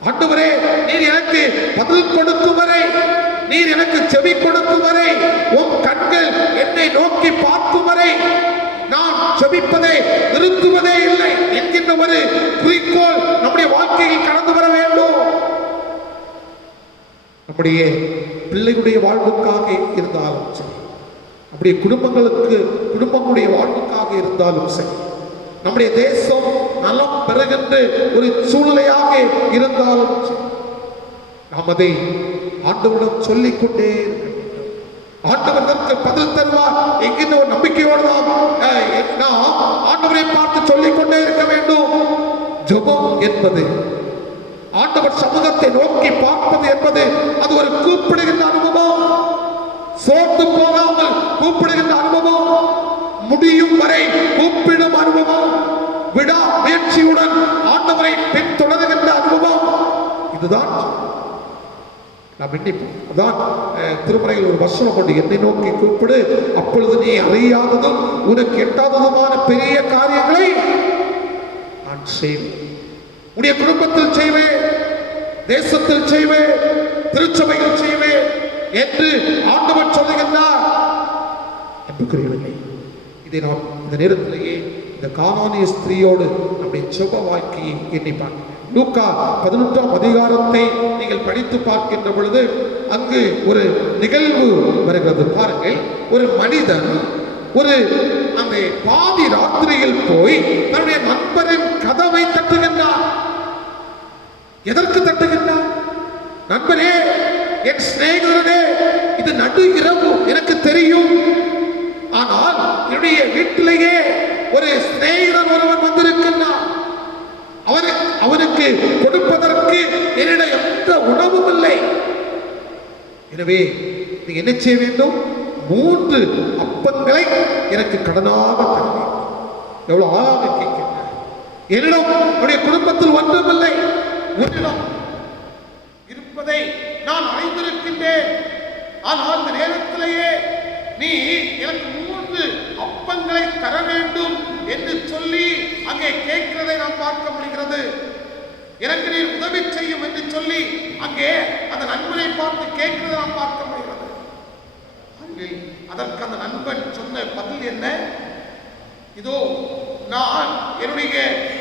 ஆண்டவரே, நீர் எனக்கு பதில் கொடுக்கும் வரை, நீர் எனக்கு செவி கொடுக்கும் வரை, உன் கண்கள் என்னை நோக்கி பார்க்கும் வரை நான் செபிப்பதை நிறுத்துவதே இல்லை என்கின்ற ஒரு குறிக்கோள் நம்முடைய வாழ்க்கையில் கடந்து வர வேண்டும். நம்முடைய பிள்ளைகளுடைய வாழ்வுக்காக இருந்தாலும் சரி, நம்முடைய குடும்பங்களுடைய வாழ்வுக்காக இருந்தாலும் சரி, நம்முடைய தேசம் நலம் பெறுகின்ற ஒரு சூழ்நிலையாக இருந்தாலும் சரி, நாம் அதை ஆண்டவரிடம் சொல்லிக் கொண்டே இருக்க வேண்டும். ஆண்டவர் அதற்கு பதில் தருவார் என்கின்ற ஒரு நம்பிக்கையோடு நாம் ஆண்டவரை பார்த்து சொல்லிக் கொண்டே இருக்க வேண்டும். ஜெபம் என்பது, ஆண்டவர் சமூகத்தை நோக்கி பார்ப்பது என்பது, அது ஒரு கூப்பிடுகின்ற அனுபவம், சோர்ந்து போகாமல் கூப்பிடுகின்ற அனுபவம், முடியும் வரை கூப்பிடும் அனுபவம், விடா முயற்சியுடன் ஆண்டவரை பின்தொடர்கின்ற அனுபவம். இதுதான் நாம் எண்ணிப்போம். அதான் திருமறையில் ஒரு வசனம் கொண்டு, என்னை நோக்கி கூப்பிடு, அப்பொழுது நீ அறியாததும் உனக்கு எட்டாததுமான பெரிய காரியங்களை நான் செய்வேன். உடைய குடும்பத்தில் செய்வேன், தேசத்தில் செய்வேன், திருச்சபையில் செய்வேன் என்று ஆண்டவர் சொல்லுகின்றார். அன்புக்குரியவர்களே, இதை நாம் இந்த நேரத்திலேயே இந்த கானானிய ஸ்திரீயோடு நம்முடைய ஜெப வாழ்க்கையை எண்ணி பார்க்க. லூக்கா 11ஆம் அதிகாரத்தை நீங்கள் படித்து பார்க்கின்ற பொழுது அங்கு ஒரு நிகழ்வு வருகிறது. பாருங்கள், ஒரு மனிதன் ஒரு அந்த பாதி ராத்திரியில் போய் தன்னுடைய நண்பரின் கதவை தட்டுகின்றார். எதற்கு தட்டுகின்றார்? நண்பரே, என் சிநேகிதரே, இது நடு இரவு, எனக்கு தெரியும், ஆனால் என்னுடைய வீட்டிலேயே ஒரு சிநேகிதன் ஒருவன் வந்திருக்கின்றான், அவனுக்கு கொடுப்பதற்கு என்னிடம் எந்த உணவும் இல்லை. எனவே நீ என்ன செய்ய வேண்டும்? 3 அப்பங்களை எனக்கு கடனாக தர வேண்டும். எவ்வளவு ஆளாக கேட்கின்ற, என்னிடம் உன்னுடைய குடும்பத்தில் ஒன்றுமில்லை, உன்னிடம் இருப்பதை நான் அறிந்திருக்கின்றேன், ஆனால் அந்த நேரத்திலேயே நீ எனக்கு 3 அப்பங்களை தர வேண்டும் என்று சொல்லி அங்கே கேட்கிறதை நாம் பார்க்க முடிகிறது. எனக்கு நீர் உதவி செய்யும் என்று சொல்லி அங்கே அந்த நண்பனை பார்த்து கேட்கிறதை நாம் பார்க்க முடிகிறது. அதற்கு அந்த நண்பன் சொன்ன பதில் என்ன? இதோ நான் என்னுடைய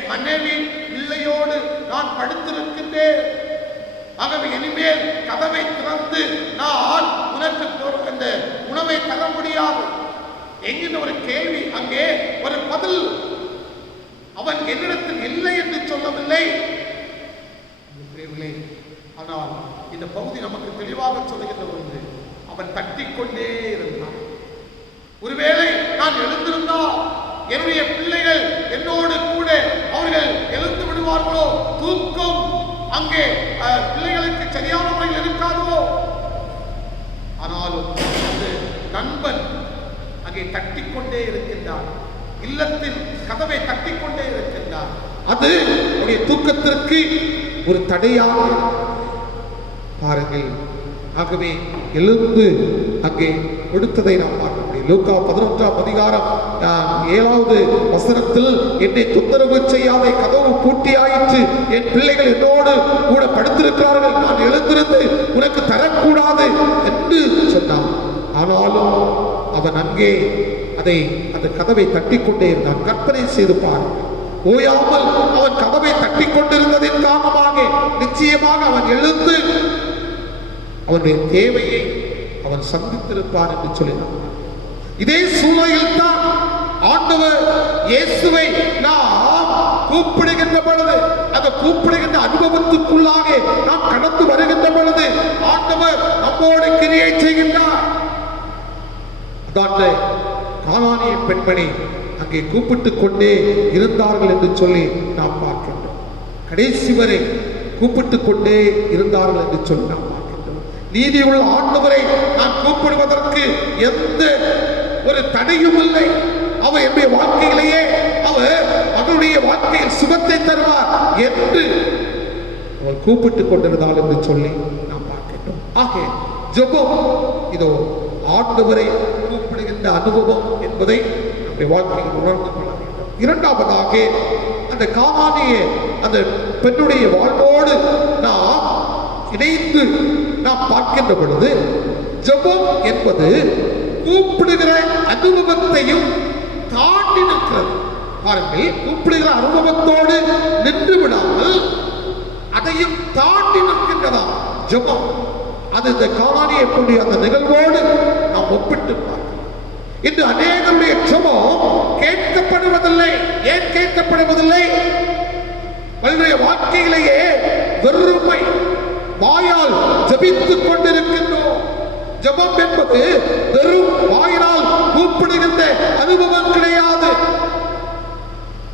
மனைவி பிள்ளையோடு நான் படுத்திருக்கின்றேன், ஆகவே இனிமேல் கதவை திறந்து நான் உனக்கு அந்த உணவை தர முடியாது என்கின்ற ஒரு கேள்வி, அங்கே ஒரு பதில். அவன் என்னிடத்தில் இல்லை என்று சொல்லவில்லை. ஆனால் இந்த பகுதி நமக்கு தெளிவாக சொல்லுகின்ற ஒன்று, அவன் தட்டிக்கொண்டே இருந்தான். ஒருவேளை நான் எழுந்திருந்தால் என்னுடைய பிள்ளைகள் என்னோடு கூட அவர்கள் எழுந்து விடுவார்களோ, தூக்கம் அங்கே பிள்ளைகளுக்கு சரியான முறையில் இருக்காதோ, ஆனாலும் அந்த நண்பன் அங்கே தட்டிக்கொண்டே இருக்கின்றான், இல்லத்தின் கதவை தட்டிக்கொண்டே இருக்கின்றான். அது உடைய தூக்கத்திற்கு ஒரு தடையாக பாருங்கள். ஆகவே எழுந்து அங்கே கொடுத்ததை நாம் பார்க்க முடியும். லூக்கா 11ஆம் அதிகாரம் 7வது வசனத்தில், என்னை தொந்தரவு செய்யாத கதவு பூட்டியாயிற்று, என் பிள்ளைகள் என்னோடு கூட படுத்திருக்கிறார்கள், நான் எழுந்திருந்து உனக்கு தரக்கூடாது என்று சொன்னான். ஆனாலும் அவன் அங்கே அந்த கதவை தட்டிக்கொண்டே இருந்தான். கற்பனை செய்து பாருங்கள், ஓயாமல் அவன் கதவை தட்டிக் கொண்டிருந்ததின் காரணமாக நிச்சயமாக அவன் எழுந்து அவனுடைய தேவையை அவன் சந்தித்திருப்பான் என்று சொல்லினான். இதே சூழ்நிலையில் தான் ஆண்டவர் இயேசுவை நாம் கூப்பிடுகின்ற பொழுது, அந்த கூப்பிடுகின்ற அனுபவத்துக்குள்ளாக நாம் கடந்து வருகின்ற பொழுது ஆண்டவர் நம்மோடு கிரியை செய்கின்றார். அதாவது கானானிய பெண்மணி அங்கே கூப்பிட்டுக் கொண்டே இருந்தார்கள் என்று சொல்லி நாம் பார்க்கின்றோம். கடைசி வரை கூப்பிட்டுக் கொண்டே இருந்தார்கள் என்று சொல்லி நாம் பார்க்கின்றோம். நீதியுள்ள ஆண்டவரை நாம் கூப்பிடுவதற்கு எந்த ஒரு தடையும் இல்லை. அவர் என்னுடைய வாழ்க்கையிலேயே அவர் அவருடைய வாழ்க்கையில் சுகத்தை தருவார் என்று அவர் கூப்பிட்டுக் கொண்டிருந்தார் என்று சொல்லி நாம் பார்க்கின்றோம். ஆக ஜெபம் இதோ ஆண்டவரை கூப்பிடுகின்ற அனுபவம் என்பதை நம்முடைய வாழ்க்கையில் உணர்ந்து கொள்ள வேண்டும். இரண்டாவதாக அந்த கானானிய அந்த பெண்ணுடைய வாழ்வோடு நாம் இணைந்து நாம் பார்க்கின்ற பொழுது ஜெபம் என்பது கூப்பிடுகிற அனுபவத்தையும் தாண்டி நிற்கிறது. பாருங்கள், கூப்பிடுகிற அனுபவத்தோடு நின்று விடாமல் அதையும் தாண்டி நிற்கின்றதா ஜெபம். அது இந்த கானானிய பெண்ணுடைய அந்த நிகழ்வோடு நாம் ஒப்பிட்டு பார்க்கிறோம். இன்று அநேகருடைய ஜெபம் கேட்கப்படுவதில்லை. ஏன் கேட்கப்படுவதில்லை? அவருடைய வாழ்க்கையிலேயே வெறுமை, வாயால் ஜெபித்துக் கொண்டிருக்கின்றோம். ஜெபம் என்பது வெறும் வாயினால் கூப்பிடுகின்ற அனுபவம் கிடையாது.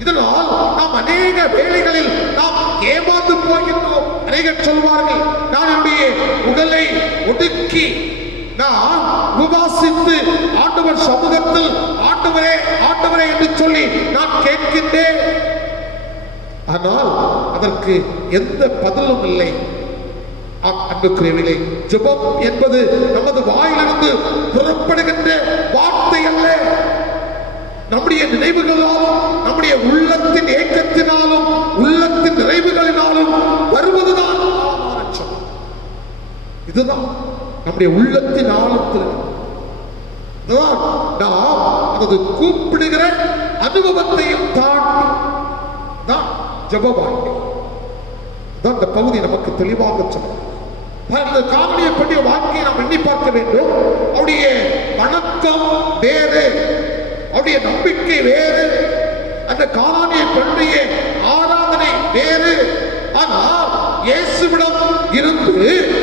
இதனால் நாம் அநேக வேளைகளில் நாம் ஏமாந்து போகின்றோம். அநேகர் சொல்வார்கள், நான் என்னுடைய உடலை ஒடுக்கி நான் உபாசித்து ஆண்டவர் சமூகத்தில் ஆண்டவரே ஆண்டவரே என்று சொல்லி நான் கேட்கின்றேன், ஆனால் அதற்கு எந்த பதிலும் இல்லை. அன்புக்குரியவர்களே, ஜெபம் என்பது நமது வாயிலிருந்து புறப்படுகின்ற வார்த்தை அல்ல. நம்முடைய நினைவுகளாலும் நம்முடைய உள்ளத்தின் ஏக்கத்தினாலும் உள்ளத்தின் நிறைவுகளினாலும் வருவதுதான் ஜெபம். இதுதான் நம்முடைய உள்ளத்தின் ஆழத்தில் நாம் அதது கூப்பிடுகிற அனுபவத்தையும் தாண்டி தான் ஜெப வாழ்க்கை. அந்த பகுதி நமக்கு தெளிவாக சொல்லும். அந்த கானானிய பெண்ணுடைய வாழ்க்கையை நாம் எண்ணி பார்க்க வேண்டும். அவருடைய வணக்கம் வேறு, அவருடைய நம்பிக்கை வேறு, அந்த கானானிய பெண்ணுடைய ஆராதனை வேறு. ஆனால் இயேசுவிடம் இருந்து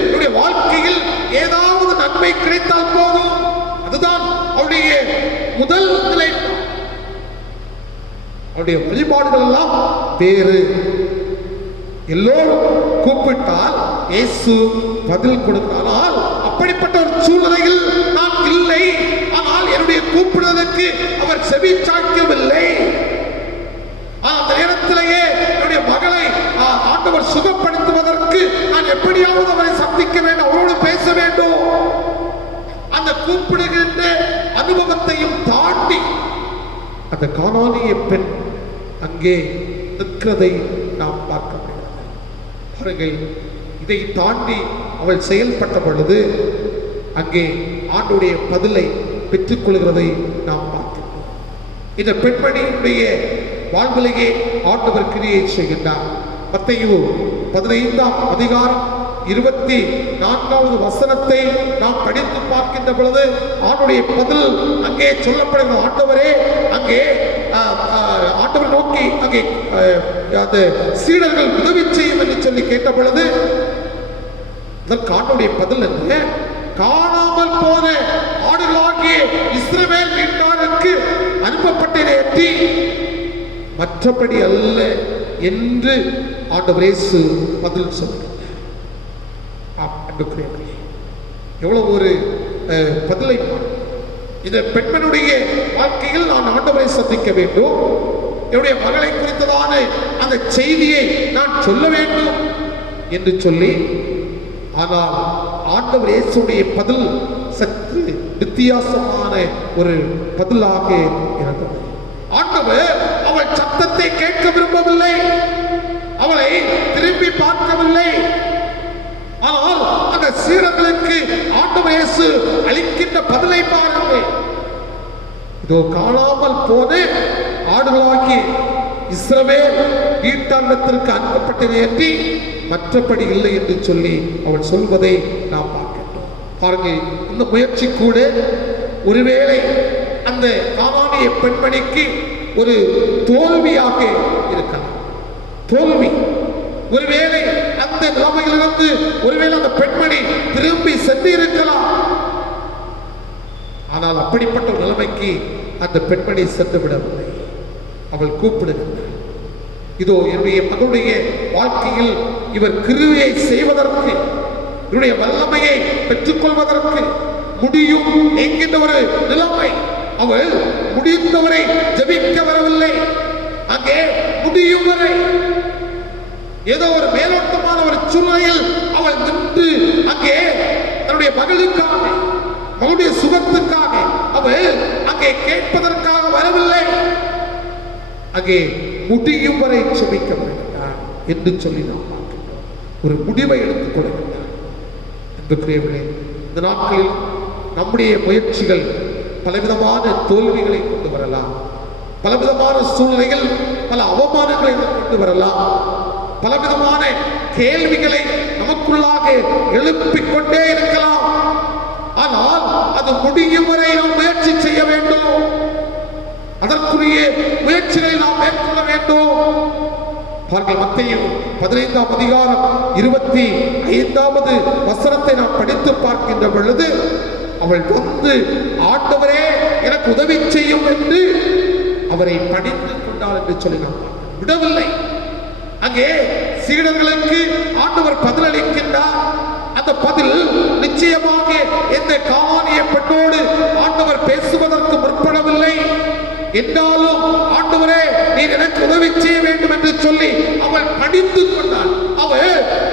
அவருடைய வாழ்க்கையில் ஏதாவது நன்மை கிடைத்தால் போதும், அதுதான் அவருடைய முதல் நிலை. அவருடைய வழிபாடுகள் எல்லாம் வேறு. எல்லோரும் கூப்பிட்டால் இயேசு பதில் கொடுத்தால், அப்படிப்பட்ட ஒரு சூழ்நிலையில் நான் இல்லை. ஆனால் என்னுடைய கூப்பிடுவதற்கு அவர் செவி சாய்க்கவில்லை. அந்த நேரத்திலேயே என்னுடைய மகளை ஆண்டவர் சுகப்படுத்துவதற்கு நான் எப்படியாவது அவரை சந்திக்க வேண்டும், அவரோடு பேச வேண்டும். அந்த கூப்பிடுகின்ற அனுபவத்தையும் தாண்டி அந்த கானானிய பெண் அங்கே நிற்கிறதை நாம் பார்க்க முடியும். பாருங்கள், இதை தாண்டி அவள் செயல்பட்ட பொழுது அங்கே ஆண்டுடைய பதிலை பெற்றுக் கொள்கிறதை நாம் பார்க்கிறோம். இந்த பெண்மணியுடைய வாழ்விலேயே ஆண்டவர் கிரியை செய்கின்றார். மத்தேயு 15ஆம் அதிகாரம் 24வது வசனத்தை நாம் படித்து பார்க்கின்ற பொழுது ஆண்டுடைய பதில் அங்கே சொல்லப்படுகிற ஆண்டவரே அங்கே ஆண்டவர் நோக்கி அங்கே அந்த சீடர்கள் உதவி செய்யும் என்று சொல்லி கேட்ட பொழுது அதற்கு ஆண்டவருடைய பதில் என்ன? காணாமல் போன ஆடுகளாகிய இஸ்ரவேல் வீட்டாருக்கு அனுப்பப்பட்டேற்றி மற்றபடி அல்ல என்று ஆண்டவர் இயேசு பதில் சொன்னார். அன்புக்குரியவர்களே, எவ்வளவு ஒரு பதிலை இந்த பெண்மனுடைய வாழ்க்கையில் நான் ஆண்டவரை சந்திக்க வேண்டும், என்னுடைய மகளை குறித்ததான அந்த செய்தியை நான் சொல்ல வேண்டும் என்று சொல்லி, ஆனால் ஆண்டவர் இயேசுடைய பதில் சற்று வித்தியாசமான ஒரு பதிலாக இருந்தது. ஆண்டவர் அவள் சத்தத்தை கேட்க விரும்பவில்லை, அவளை திரும்பி பார்க்கவில்லை. ஆனால் அந்த சீடர்களுக்கு ஆண்டவர் இயேசு அளிக்கின்ற பதிலை பாருங்கள். இதோ காணாமல் போன ஆடுகளாகி இஸ்ரவேல் வீட்டாண்டத்திற்கு அனுப்பப்பட்ட நேர்த்தி மற்றபடி இல்லை என்று சொல்லி அவள் சொல்வதை நாம் பார்க்கின்றோம். பாருங்கள், இந்த முயற்சி கூட ஒருவேளை அந்த கானானிய பெண்மணிக்கு ஒரு தோல்வியாக இருக்கலாம். தோல்வி, ஒருவேளை அந்த நிலைமையிலிருந்து ஒருவேளை அந்த பெண்மணி திரும்பி சென்று இருக்கலாம். ஆனால் அப்படிப்பட்ட நிலைமைக்கு அந்த பெண்மணி சென்று விடவில்லை. அவள் கூப்பிடுகிறாள், இதோ என்னுடைய மகளுடைய வாழ்க்கையில் இவர் கிருபையை செய்வதற்கு, இவருடைய வல்லமையை பெற்றுக்கொள்வதற்கு முடியும் என்கின்ற ஒரு நிலைமை. அவள் முடிந்தவரை ஜெபிக்க வரவில்லை, அங்கே முடியும் வரை ஏதோ ஒரு மேலோட்டமான ஒரு சூழ்நிலையில் அவள் நின்று அங்கே தன்னுடைய மகளுக்காக, மகளுடைய சுகத்துக்காக அவள் அங்கே கேட்பதற்காக வரவில்லை, அங்கே முடியும் வரை ஜெபிக்க வருகிறார் என்று சொல்லி நாம் பார்க்கின்றோம். ஒரு முடிவை எடுத்துக் கொள்கின்றார். அன்புக்குரியவர்களே, இந்த நாட்களில் நம்முடைய முயற்சிகள் பலவிதமான தோல்விகளை கொண்டு வரலாம், பலவிதமான சூழ்நிலைகள் பல அவமானங்களை கொண்டு வரலாம், பலவிதமான கேள்விகளை நமக்குள்ளாக எழுப்பிக் கொண்டே இருக்கலாம். ஆனால் அது முடியும் வரை நாம் முயற்சி செய்ய வேண்டும், அதற்குரிய முயற்சிகளை நாம் மேற்கொள்ள வேண்டும். பாருங்கள், மத்தேயு 15ஆம் அதிகாரம் 25வது வசனத்தை நாம் படித்து பார்க்கின்ற பொழுது, அவள் வந்து ஆண்டவரே எனக்கு உதவி செய்யும் என்று அவரை பணிந்து கொண்டாள் என்று சொல்லி நாம் விடவில்லை. அங்கே சீடர்களுக்கு ஆண்டவர் பதில் அளிக்கின்றார். அந்த பதில் நிச்சயமாக இந்த கானானிய பெண்ணோடு ஆண்டவர் பேசுவதற்கு முற்படவில்லை. என்றாலும் ஆண்டவரே நீர் எனக்கு உதவி செய்ய வேண்டும் என்று சொல்லி அவள் பணிந்து கொண்டாள். அவள்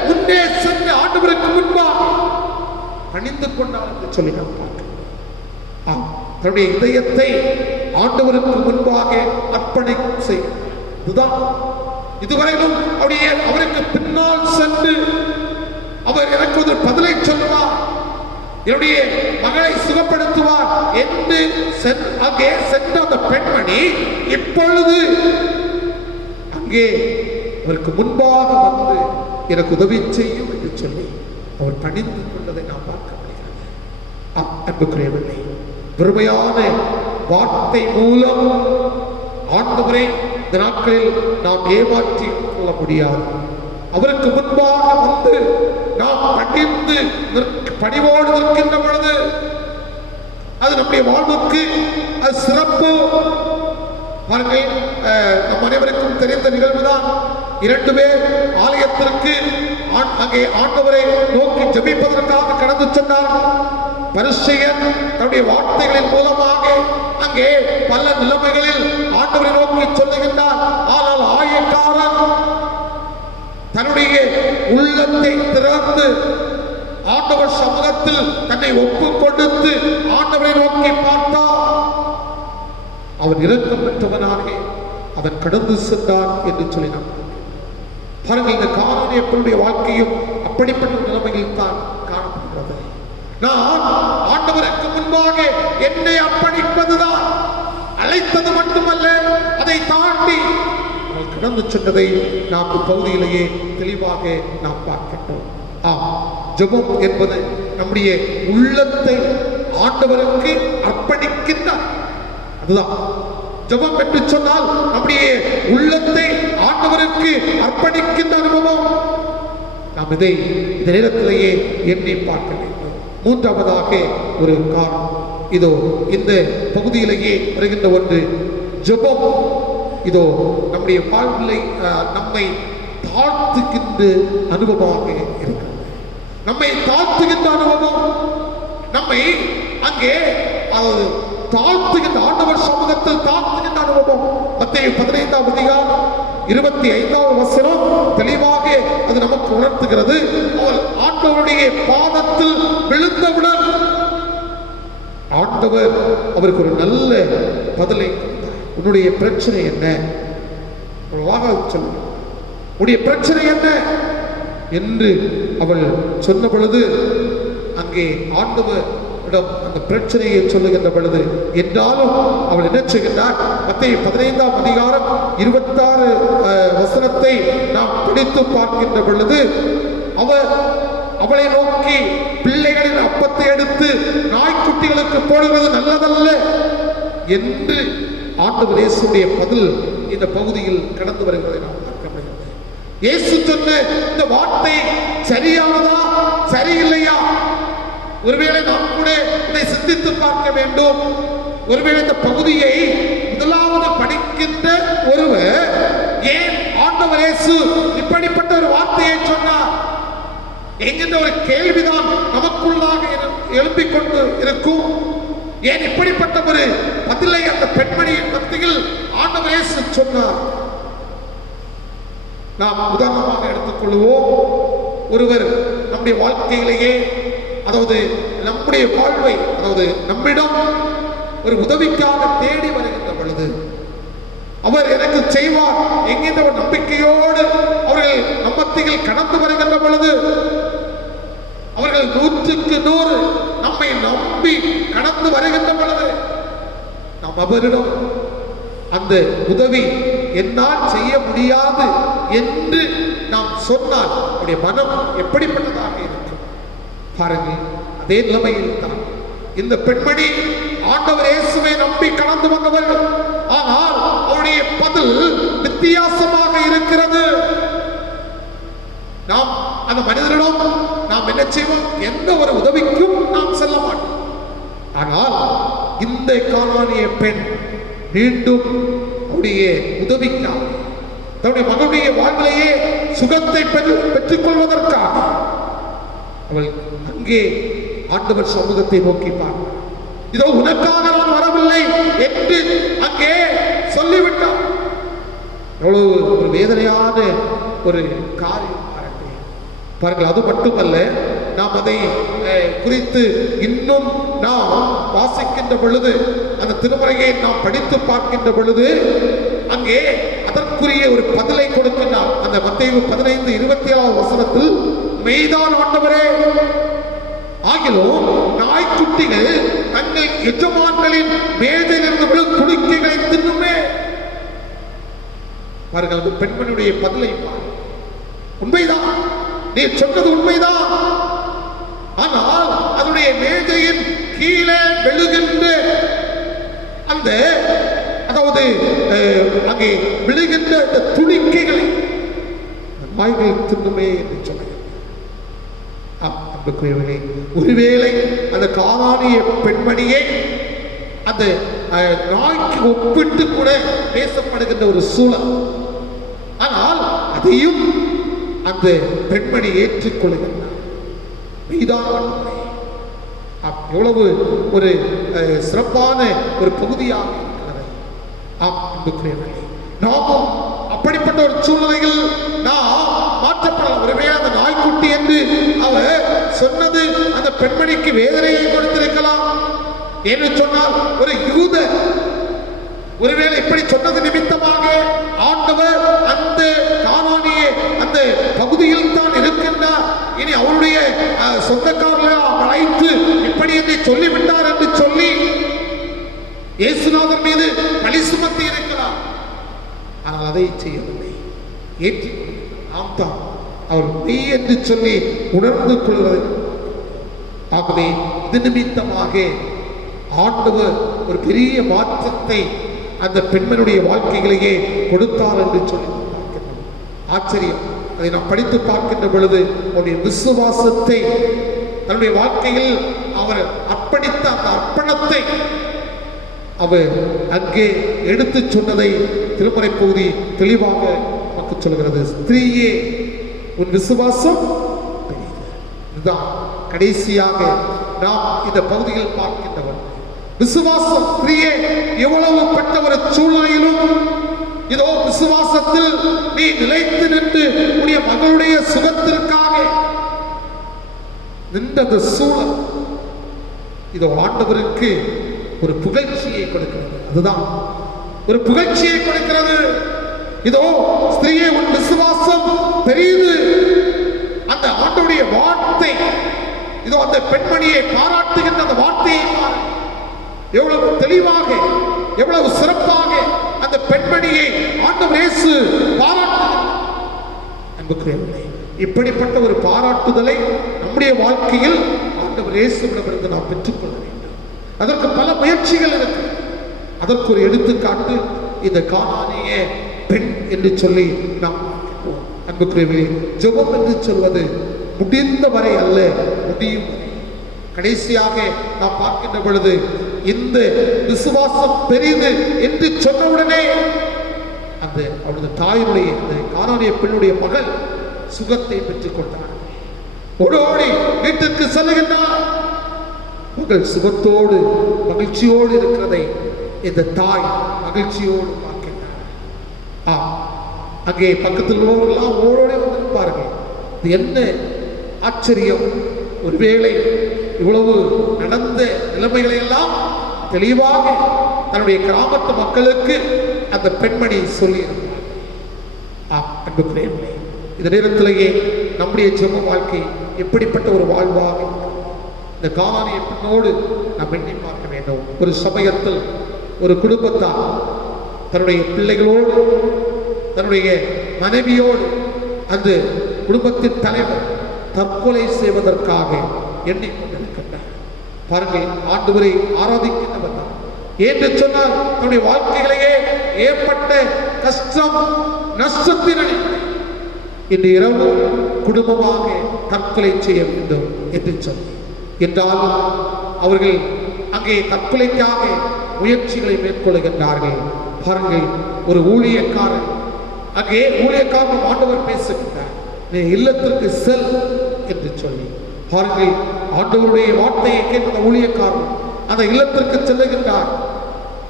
முன்னே சென்று ஆண்டவருக்கு முன்பாக பணிந்து கொண்டாள் என்று சொல்லி நாம் பார்க்கிறோம். தன்னுடைய இதயத்தை ஆண்டவருக்கு முன்பாக அர்ப்பணி செய்தான். இதுவரையிலும் அவருக்கு பின்னால் சென்று அவர் எனக்கு ஒரு பதிலை சொல்லுவார், என்னுடைய மகளை சுகப்படுத்துவார் என்று அங்கே சென்ற அந்த பெண்மணி இப்பொழுது அங்கே அவருக்கு முன்பாக வந்து எனக்கு உதவி செய்யும் என்று சொல்லி அவர் பணிந்து கொண்டதை நாம் பார்க்க முடிகிறது. அன்புக்குரியவர்களே, பெருமையான வார்த்தை மூலம் ஆண்டவரை இந்த நாட்களில் நாம் ஏமாற்றி கொள்ள முடியாது. அவருக்கு முன்பாக வந்து நாம் பணிந்து பணிவோடு நிற்கின்ற பொழுது அது நம்முடைய வாழ்வுக்கு அது சிறப்பு. நம் அனைவருக்கும் தெரிந்த நிகழ்வுதான். 2 பேர் ஆலயத்திற்கு அங்கே ஆண்டவரை நோக்கி ஜெபிப்பதற்காக கடந்து சென்றார்கள். பரிசேயன் தன்னுடைய வார்த்தைகளின் மூலமாக அங்கே பல நிலைமைகளில் ஆண்டவரை நோக்கி சொல்லுகின்றார். ஆனால் ஆயக்காரன் தன்னுடைய உள்ளத்தை திறந்து ஆண்டவர் சமூகத்தில் தன்னை ஒப்புக் கொடுத்து ஆண்டவரை நோக்கி பார்த்தார். அவன் இரக்கம் பெற்றவனாக அவன் கடந்து சென்றான் என்று சொல்லி நாம் பாருங்கள். இந்த கானானிய பெண்ணுடைய வாழ்க்கையும் அப்படிப்பட்ட நிலைமையில் தான் காணப்படுகிறது. நான் ஆண்டவருக்கு முன்பாக என்னை அர்ப்பணிப்பதுதான் அழைத்தது மட்டுமல்ல, அதை தாண்டி அவள் கடந்து சென்றதை நாம் பகுதியிலேயே தெளிவாக நாம் பார்க்கின்றோம். ஜெபம் என்பது நம்முடைய உள்ளத்தை ஆண்டவருக்கு அர்ப்பணிக்கின்றார். அதுதான் ஜெபம் என்று சொன்னால் நம்முடைய உள்ளத்தை ஆண்டவருக்கு அர்ப்பணிக்கின்ற அனுபவம். நாம் இதை இந்த நேரத்திலேயே எண்ணி பார்க்க வேண்டும். 3வதாக ஒரு காரணம் இதோ இந்த பகுதியிலேயே வருகின்ற ஒன்று, ஜெபம் இதோ நம்முடைய வாழ்விலை நம்மை தாழ்த்துகின்ற அனுபவமாக இருக்கிறது. நம்மை தாழ்த்துகின்ற அனுபவம், நம்மை அங்கே தாழ்த்துகின்ற ஆண்டவர் சமூகத்தில் தாழ்த்துகின்ற அனுபவம். மத்தேயு 15ஆம் அதிகாரம் 25ஆம் வசனம் தெளிவாக அது நமக்கு உணர்த்துகிறது. அவர் ஆண்டவருடைய பாதத்தில் விழுந்தவுடன் ஆண்டவர் அவருக்கு ஒரு நல்ல பதிலை கொடுத்தார். உன்னுடைய பிரச்சனை என்ன? சொல்லுங்க, உன்னுடைய பிரச்சனை என்ன என்று அவள் சொன்ன பொழுது அங்கே ஆண்டவர் அந்த பிரச்சனையை சொல்லுகின்ற பொழுது என்றாலும் அவள் என்ன செய்கின்றார்? மத்தேயு 15ஆம் அதிகாரம் 26 வசனத்தை நாம் படித்து பார்க்கின்ற பொழுது அவளை நோக்கி, பிள்ளைகளின் அப்பத்தை எடுத்து நாய்க்குட்டிகளுக்கு போடுவது நல்லதல்ல என்று ஆண்டவர் இயேசுடைய பதில் இந்த பகுதியில் கடந்து வருவதை நாம் பார்க்க முடிகிறது. இயேசு சொன்ன இந்த வார்த்தை சரியானதா சரியில்லையா? ஒருவேளை நாம் கூட இதை சிந்தித்து பார்க்க வேண்டும். ஒருவேளை இந்த பகுதியை முதலாவது படிக்கின்ற ஒருவர் ஏன் ஆண்டவர் இயேசு இப்படிப்பட்ட ஒரு வார்த்தையை சொன்னார் என்கின்ற ஒரு கேள்விதான் நமக்குள்ளாக எழுப்பிக் கொண்டு இருக்கும். ஏன் இப்படிப்பட்ட ஒரு பதிலை அந்த பெண்மணியின் மத்தியில் ஆண்டவர் இயேசு சொன்னார்? நாம் உதாரணமாக எடுத்துக்கொள்வோம். ஒருவர் நம்முடைய வாழ்க்கையிலேயே, அதாவது நம்முடைய வாழ்வை, அதாவது நம்மிடம் ஒரு உதவிக்காக தேடி வருகின்ற பொழுது அவர் எனக்கு செய்வார் என்கின்ற ஒரு நம்பிக்கையோடு அவர்கள் நம்மத்திகள் கடந்து வருகின்ற பொழுது, அவர்கள் 100க்கு 100 நம்மை நம்பி கடந்து வருகின்ற பொழுது நாம் அவரிடம் அந்த உதவி என்னால் செய்ய முடியாது என்று நாம் சொன்னால் அவருடைய மனம் எப்படிப்பட்டதாக இருக்கும் பாருங்கள். அதே நிலைமையில் தான் இந்த பெண்மணி ஆண்டவர் இயேசுவை நம்பி கடந்து வந்தவர்கள். ஆனால் அவருடைய பதில் வித்தியாசமாக இருக்கிறது. நாம் அந்த மனிதனிடம் நாம் என்ன செய்வோம்? எந்த ஒரு உதவிக்கும் நாம் செல்ல மாட்டோம். ஆனால் இந்த கானானிய பெண் மீண்டும் அவருடைய உதவிக்காக, தன்னுடைய மகனுடைய வாழ்விலேயே சுகத்தை பெற்றுக் கொள்வதற்காக அவள் அங்கே ஆண்டவர் சமூகத்தை நோக்கி பார்த்தார். இதோ உனக்காக நான் வரவில்லை என்று அங்கே சொல்லிவிட்டார். எவ்வளவு ஒரு வேதனையான ஒரு காரியம் பாருங்கள். அது மட்டுமல்ல, நாம் அதை குறித்து இன்னும் நாம் வாசிக்கின்ற பொழுது, அந்த திருமறையை நாம் படித்து பார்க்கின்ற பொழுது அங்கே அதற்குரிய ஒரு பதிலை கொடுக்கின்றார். அந்த மத்தேயு 15:27 வசனத்தில், மெய்தான் ஆண்டவரே, ஆகிலும் நாய்க்குட்டிகள் தங்கள் எஜமான்களின் மேதையிலிருந்து விழும் துணிக்கைகளை தின்னுமே. பாருங்கள், அந்த பெண்மணியுடைய பதிலை பாருங்கள். உண்மைதான், நீ சொன்னது உண்மைதான். ஆனால் அதனுடைய மேஜையின் கீழே விழுகின்ற அந்த, அதாவது அங்கே விழுகின்ற அந்த துணிக்கைகளை நாய்கள் தின்னுமே என்று சொன்னார். ஒருவேளை அந்த கானானிய பெண்மணியை அந்த நாய்க்கு ஒப்பிட்டு கூட பேசப்படுகின்ற ஒரு சூழல். ஆனால் அதையும் அந்த பெண்மணி ஏற்றுக்கொள்கின்றார். எவ்வளவு ஒரு சிறப்பான ஒரு பகுதியாக இருக்கிறது. நாமும் அப்படிப்பட்ட ஒரு சூழ்நிலையில் நாம் மாற்றப்படலாம். ஒருவேளை அந்த நாய்க்குட்டி என்று அவர் சொன்னது அந்த பெண்மணிக்கு வேதனையை கொடுத்திருக்கலாம். என்று சொன்னால் ஒரு யூத ஒருவேளை இப்படி சொன்னது நிமித்தமாக ஆண்டவர் அந்த கானானிய அந்த பகுதியில் தான் இருக்கின்றார், இனி அவருடைய சொந்தக்காரர்களை அழைத்து இப்படி என்று சொல்லிவிட்டார் என்று சொல்லி இயேசுநாதர் மீது பழி சுமத்தி இருக்கிறார். ஆனால் அதை செய்யவில்லை, ஏற்றி நாம் தான் அவர் மெய் என்று சொல்லி உணர்ந்து கொள்வது. ஆகவே இது நிமித்தமாக ஆண்டவர் ஒரு பெரிய மாற்றத்தை அந்த பெண்மனுடைய வாழ்க்கைகளையே கொடுத்தார் என்று சொல்லி பார்க்கிறோம். ஆச்சரியம். அதை நாம் படித்து பார்க்கின்ற பொழுது அவருடைய விசுவாசத்தை, தன்னுடைய வாழ்க்கையில் அவர் அர்ப்பணித்த அந்த அர்ப்பணத்தை அவர் அங்கே எடுத்து சொன்னதை திருமறை பகுதி தெளிவாக நமக்கு சொல்கிறது. ஸ்திரீயே, உன் விசுவாசம் அதுதான் கடைசியாக நாம் இந்த பகுதியில் பார்க்கின்றவர். விசுவாசம் ஸ்திரீயே, எவ்வளவு பட்ட ஒரு சூழ்நிலையிலும் இதோ விசுவாசத்தில் நீ நிலைத்து நின்று உடைய மகளுடைய சுகத்திற்காக நின்ற அந்த சூழல் இதோ ஆண்டவருக்கு ஒரு புகழ்ச்சியை கொடுக்கிறது. அதுதான் ஒரு புகழ்ச்சியை கொடுக்கிறது. இதோ ஸ்திரீயே, உன் விசுவாசம் பெரியது. அந்த ஆண்டவருடைய வார்த்தை இதோ அந்த பெண்மணியை பாராட்டுகின்ற அந்த வார்த்தையை எவ்வளவு தெளிவாக, எவ்வளவு சிறப்பாக அந்த பெண்மணியை ஆண்டவர் இயேசு பாராட்டுகிறார். அன்புக்குரியவர்களே, இப்படிப்பட்ட ஒரு பாராட்டுதலை நம்முடைய வாழ்க்கையில் ஆண்டவர் இயேசுவிடமிருந்து நாம் பெற்றுக்கொள்ள வேண்டும். அதற்கு பல முயற்சிகள் இருக்கு. அதற்கு ஒரு எடுத்துக்காட்டு இந்த கானானிய பெண் என்று சொல்லி நாம் பார்க்கிறோம். அன்புக்குரியவர்களே, ஜெபம் என்று சொல்வது முடிந்த வரை அல்ல, முடியும் வரை. கடைசியாக நாம் பார்க்கின்ற பொழுது இந்த விசுவாசம் பெரிது என்று சொன்னவுடனே அந்த அவரது தாயினுடைய அந்த கானானிய பெண்ணுடைய மகள் சுகத்தை பெற்றுக் கொண்டார். ஓடோடி வீட்டுக்கு செல்லுகின்றார். மகள் சுகத்தோடு மகிழ்ச்சியோடு இருக்கிறதை இந்த தாய் மகிழ்ச்சியோடு பார்க்கின்றார். அங்கே பக்கத்தில் உள்ளவர்கள்லாம் ஓடோடி வந்திருப்பார்கள். இது என்ன ஆச்சரியம்! ஒருவேளை இவ்வளவு நடந்த நிலைமைகளை எல்லாம் தெளிவாக தன்னுடைய கிராமத்து மக்களுக்கு அந்த பெண்மணி சொல்லியிருந்தார். அன்புக்குரியவர்களே, இந்த நேரத்திலேயே நம்முடைய ஜெப வாழ்க்கை எப்படிப்பட்ட ஒரு வாழ்வாக இந்த கானானிய பெண்ணோடு நாம் எண்ணி பார்க்க வேண்டும். ஒரு சமயத்தில் ஒரு குடும்பத்தார் தன்னுடைய பிள்ளைகளோடு தன்னுடைய மனைவியோடு அந்த குடும்பத்தின் தலைவர் தற்கொலை செய்வதற்காக எண்ணிக்கொண்டிருக்கின்றார். பாருங்கள், ஆண்டவரை ஆராதிக்கின்றவர் தான். என்று சொன்னால் தன்னுடைய வாழ்க்கையிலேயே ஏற்பட்ட கஷ்டம் நஷ்டத்தின் இன்று இரவு குடும்பமாக தற்கொலை செய்ய வேண்டும் என்று சொல்லி என்றாலும் அவர்கள் அங்கே தற்கொலைக்காக முயற்சிகளை மேற்கொள்கின்றார்கள். பாருங்கள், ஒரு ஊழியக்காரன் அங்கே ஊழியக்காரன் ஆண்டவர் பேசுகின்றார், நீ இல்லத்திற்கு செல் என்று சொல்லி. பாருங்கள், ஆண்டவருடைய வார்த்தையை கேட்ட ஊழியக்காரன் அந்த இல்லத்திற்கு செல்லுகின்றார்.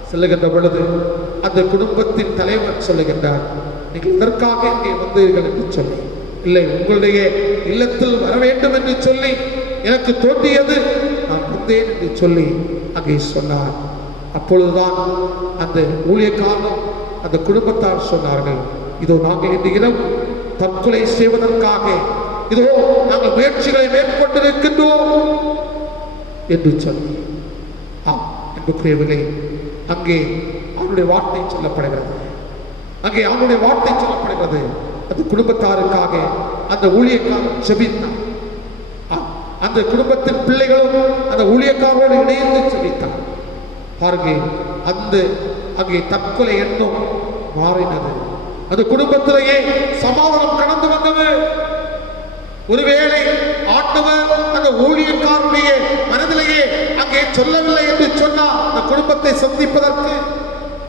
செல்லுகின்ற பொழுது அந்த குடும்பத்தின் தலைவர் சொல்லுகின்றார், நீங்கள் இதற்காக இங்கே வந்தீர்கள் என்று சொல்லி, இல்லை, உங்களுடைய இல்லத்தில் வர வேண்டும் என்று சொல்லி எனக்கு தோன்றியது, நான் வந்தேன் என்று சொல்லி அங்கே சொன்னார். அப்பொழுதுதான் அந்த ஊழியக்காரன் அந்த குடும்பத்தார் சொன்னார்கள், இதோ நாங்கள் இந்த இரவு தற்கொலை செய்வதற்காக இதோ நாங்கள் முயற்சிகளை மேற்கொண்டிருக்கின்றோம் என்று சொல்லி. அன்புக்குரியவர்களே, அங்கே அவனுடைய வார்த்தை சொல்லப்படுகிறது. அங்கே அவனுடைய வார்த்தை சொல்லப்படுகிறது. அந்த குடும்பத்தாருக்காக அந்த ஊழியக்காரன் ஜெபித்தார். அந்த குடும்பத்தின் பிள்ளைகளும் அந்த ஊழியக்காரோடு இணைந்து ஜெபித்தார். பாருங்கள், அந்த அங்கே தற்கொலை எண்ணம் மாறினது. அந்த குடும்பத்திலேயே சமாதானம் கடந்து வந்தது. ஒருவேளை ஆண்டவர் அந்த ஊழியக்காரனுடைய மனதிலேயே அங்கே சொல்லவில்லை என்று சொன்னால் அந்த குடும்பத்தை சந்திப்பதற்கு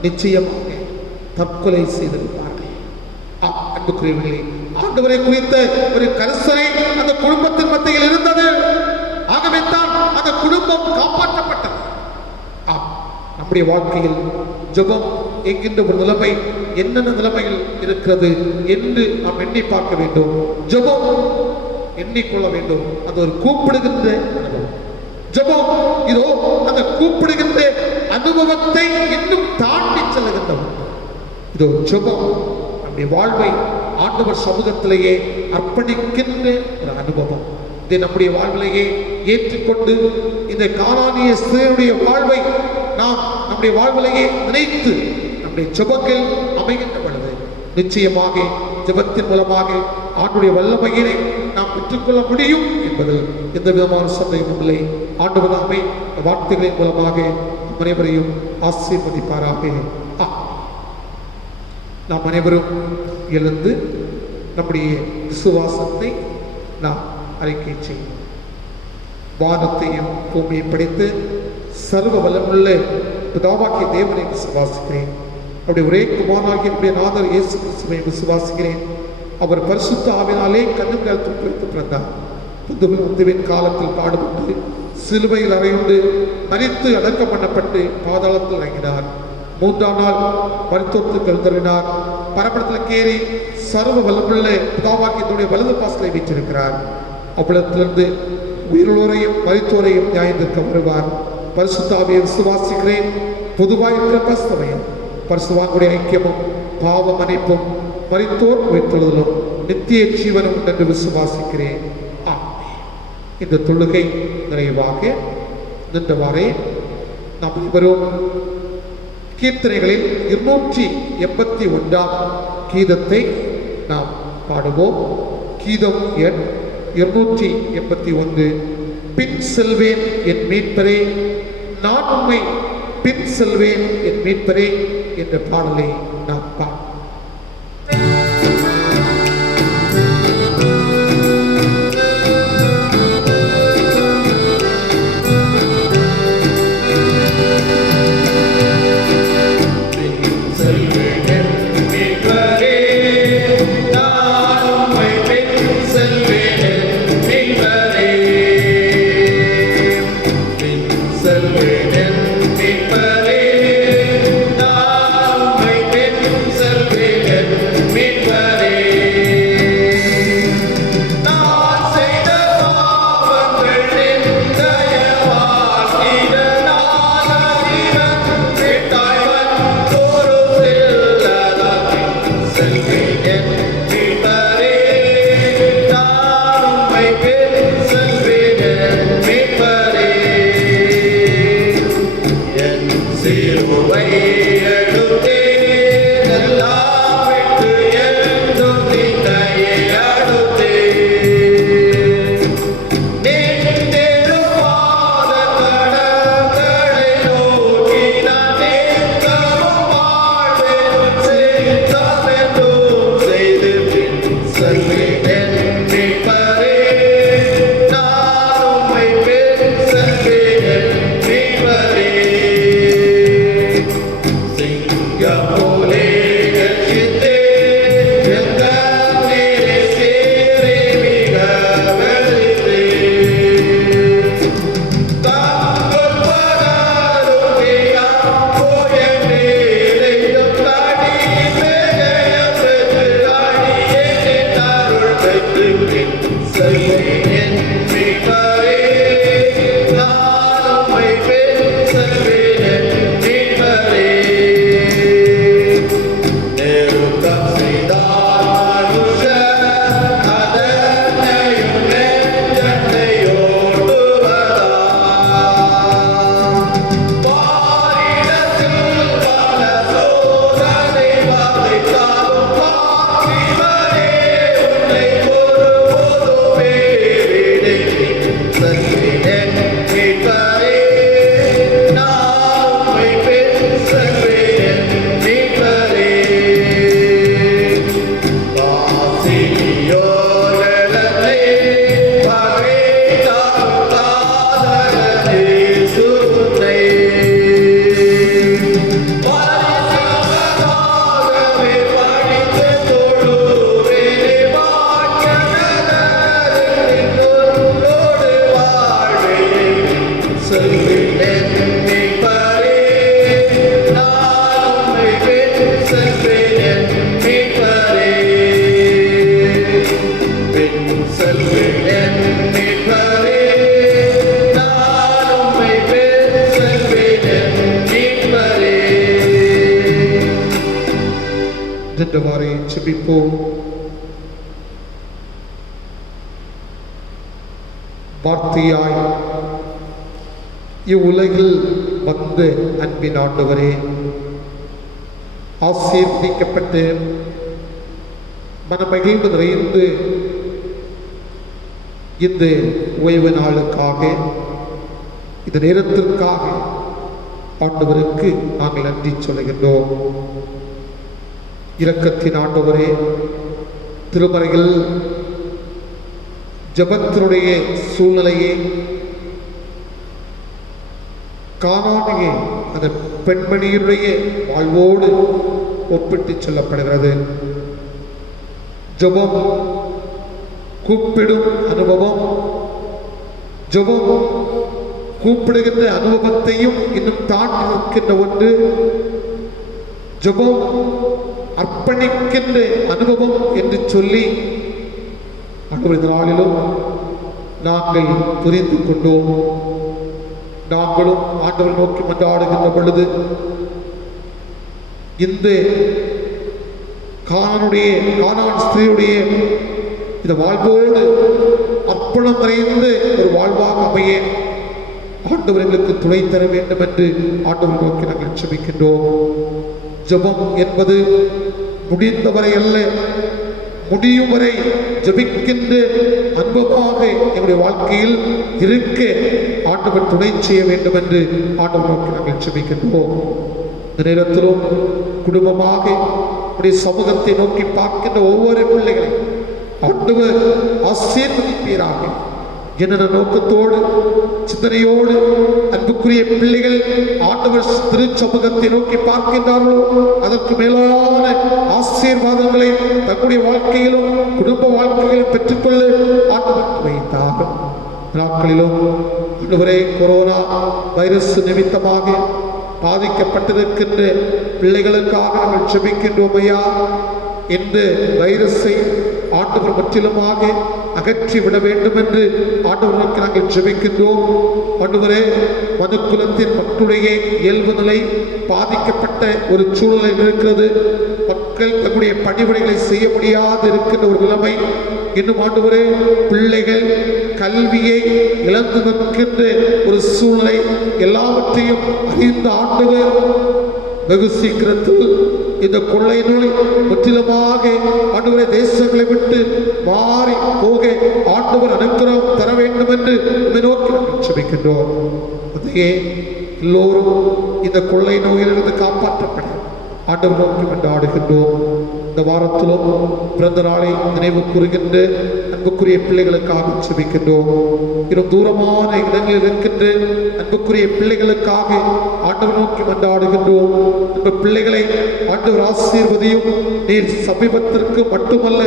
நிச்சயமாக தற்கொலை செய்திருப்பார்கள். அன்புக்குரியவர்களே, ஆண்டவரை குறித்த ஒரு கரிசனை அந்த குடும்பத்தின் மத்தியில் இருந்தது. ஆகவே தான் அந்த குடும்பம் காப்பாற்றப்பட்டது. நம்முடைய வாழ்க்கையில் ஜெபம் என்கின்ற ஒரு நிலைமை என்னென்ன நிலைமைகள் இருக்கிறது என்று நாம் எண்ணி பார்க்க வேண்டும். ஜெபம் எண்ணிக்கொள்ள வேண்டும். அது ஒரு கூப்பிடுகின்ற அனுபவம். ஜெபம் இதோ அந்த கூப்பிடுகின்ற அனுபவத்தை இன்னும் தாண்டி செல்லுகின்ற இதோ ஜெபம் நம்முடைய வாழ்வை ஆண்டவர் சமூகத்திலேயே அர்ப்பணிக்கின்ற ஒரு அனுபவம். இதை நம்முடைய வாழ்விலேயே ஏற்றுக்கொண்டு இந்த கானானிய ஸ்திரீயுடைய வாழ்வை நாம் நம்முடைய வாழ்விலேயே நினைத்து நம்முடைய ஜெபங்கள் அமைகின்ற பொழுது நிச்சயமாக ஜெபத்தின் மூலமாக ஆண்டுடைய வல்லமையினை நாம் பெற்றுக்கொள்ள முடியும் என்பதில் எந்த விதமான சந்தேகம் இல்லை. ஆண்டவர் நாமே வார்த்தைகளின் மூலமாக அனைவரையும் ஆசீர்வதிப்பாராக. நாம் அனைவரும் எழுந்து நம்முடைய விசுவாசத்தை நாம் அறிக்கை செய்வோம். வானத்தையும் பூமியை படைத்து சர்வ வல்லமுள்ள பிதாவாகிய தேவனை விசுவாசிக்கிறேன். அவருடைய ஒரே குமாரனாகிய என்னுடைய நாதர் இயேசு கிறிஸ்துவை விசுவாசிக்கிறேன். அவர் பரிசுத்த ஆவினாலே கன்னிமரியாள் துப்பறித்து பிறந்தார். புதுவின் காலத்தில் பாடுபட்டு சிலுவையில் அறையுண்டு மரித்து அடக்கம் பண்ணப்பட்டு பாதாளத்தில் இறங்கினார். 3ஆம் நாள் மருத்துவத்துக்கு எழுந்தறினார். பரமடத்தில் கேறி சர்வ வல்லமுள்ள பிதாவாக்கியத்துடைய வலது பாசலை வீற்றிருக்கிறார். அவ்விடத்திலிருந்து உயிருள்ளோரையும் மரித்தோரையும் நியாயந்திருக்க வருவார். பரிசுத்தாவியை விசுவாசிக்கிறேன். பொதுவாக இருக்கிற பரிசுத்தமையும் பரிசுவாங்குடைய ஐக்கியமும் பாவ மன்னிப்பும் மரித்தோர் உயிர்த்தெழுதலும் நித்திய ஜீவனும் என்று விசுவாசிக்கிறேன். இந்த தொழுகை நிறைவாக நின்றவாறே நாம் அனைவரும் கீர்த்தனைகளில் 281ஆம் கீதத்தை நாம் பாடுவோம். கீதம் எண் 281. பின் செல்வேன் என் மீட்பரே, நான் உம்மை பின் செல்வேன் என் மீட்பரே என்ற பாடலை நாம் பாடுவோம். நின்றவாறே ஜெபிப்போம். வார்த்தையாய் இவ்வுலகில் வந்து அன்பின் ஆண்டவரே, ஆசீர்வதிக்கப்பட்டு மனமகிழ்வு நிறைந்து இந்த ஓய்வு நாளுக்காக, இந்த நேரத்திற்காக ஆண்டவருக்கு நாங்கள் நன்றி சொல்கின்றோம். இரக்கத்தின் ஆண்டவரே, திருமறையில் ஜபத்தினுடைய சூழ்நிலையை கானானிய அந்த பெண்மணியுடைய வாழ்வோடு ஒப்பிட்டு சொல்லப்படுகிறது. ஜபம் கூப்பிடும் அனுபவம், ஜெபம் கூப்பிடுகின்ற அனுபவத்தையும் இன்னும் தாண்டி நிற்கின்ற ஒன்று. ஜெபம் அர்ப்பணிக்கின்ற அனுபவம் என்று சொல்லி இந்த நாளிலும் நாங்கள் புரிந்து கொண்டோம். நாங்களும் ஆண்டவரை நோக்கி மன்றாடுகின்ற பொழுது இந்த கானான் ஸ்திரீயுடைய இந்த வாழ்வோடு அர்ப்பணம் நிறைந்த ஒரு வாழ்வாக அமைய ஆண்டவர் எங்களுக்கு துணை தர வேண்டும் என்று ஆண்டவர் நோக்கி நாங்கள் ஜெபிக்கின்றோம். ஜெபம் என்பது முடிந்தவரை அல்ல, முடியும் வரை ஜெபிக்கின்ற அன்பமாக எங்களுடைய வாழ்க்கையில் இருக்க ஆண்டவர் துணை செய்ய வேண்டும் என்று ஆண்டவர் நோக்கி நாங்கள் ஜெபிக்கின்றோம். இந்த நேரத்திலும் குடும்பமாக சமூகத்தை நோக்கி பார்க்கின்ற ஒவ்வொரு பிள்ளைகளையும் ஆண்டவர் ஆசீர்வதிப்பீராக. என்னென்ன நோக்கத்தோடு சிந்தனையோடு அன்புக்குரிய பிள்ளைகள் ஆண்டவர் திரு சமூகத்தை நோக்கி பார்க்கின்றார்களோ அதற்கு மேலான ஆசீர்வாதங்களை தங்களுடைய வாழ்க்கையிலும் குடும்ப வாழ்க்கையிலும் பெற்றுக்கொள்ள ஆண்டவர் வைத்தார். நாட்களிலும் ஆண்டவரே, கொரோனா வைரஸ் நிமித்தமாக பாதிக்கப்பட்டிருக்கின்ற பிள்ளைகளுக்காக நாங்கள் ஜெபிக்கின்றோம் ஐயா. இந்த வைரஸை ஆண்டவர் முற்றிலுமாக அகற்றிவிட வேண்டும் என்று ஆண்டவருக்கு நாங்கள் ஜெபிக்கின்றோம். ஆண்டவரே, மனுக்குலத்தின் மக்களுடைய இயல்பு நிலை பாதிக்கப்பட்ட ஒரு சூழ்நிலை இருக்கிறது. மக்கள் தங்களுடைய பணிவிடைகளை செய்ய முடியாது இருக்கின்ற ஒரு நிலைமை. இன்னும் ஆண்டவரே, பிள்ளைகள் கல்வியை இழந்து நிற்கின்ற ஒரு சூழ்நிலை. எல்லாவற்றையும் அறிந்த ஆண்டவர் வெகு சீக்கிரத்தில் இந்த கொள்ளை நோய் முற்றிலுமாக ஆண்டவரை தேசங்களை விட்டு மாறி போக ஆண்டவர் அனுக்கிரகம் தர வேண்டும் என்று நோக்கி ஜெபிக்கின்றோம். அதையே எல்லோரும் இந்த கொள்ளை நோயிலிருந்து காப்பாற்றப்பட ஆண்டவர் நோக்கி கொண்டாடுகின்றோம். இந்த வாரத்திலும் பிறந்த நாளை நினைவு கூறுகின்ற அன்புக்குரிய பிள்ளைகளுக்காக ஜெபிக்கின்றோம். இன்னும் தூரமான இடங்களில் இருக்கின்ற அன்புக்குரிய பிள்ளைகளுக்காக ஆண்டவர் நோக்கி கொண்டாடுகின்றோம். இந்த பிள்ளைகளை ஆண்டவர் ஆசீர்வதியும். நீர் சமீபத்திற்கு மட்டுமல்ல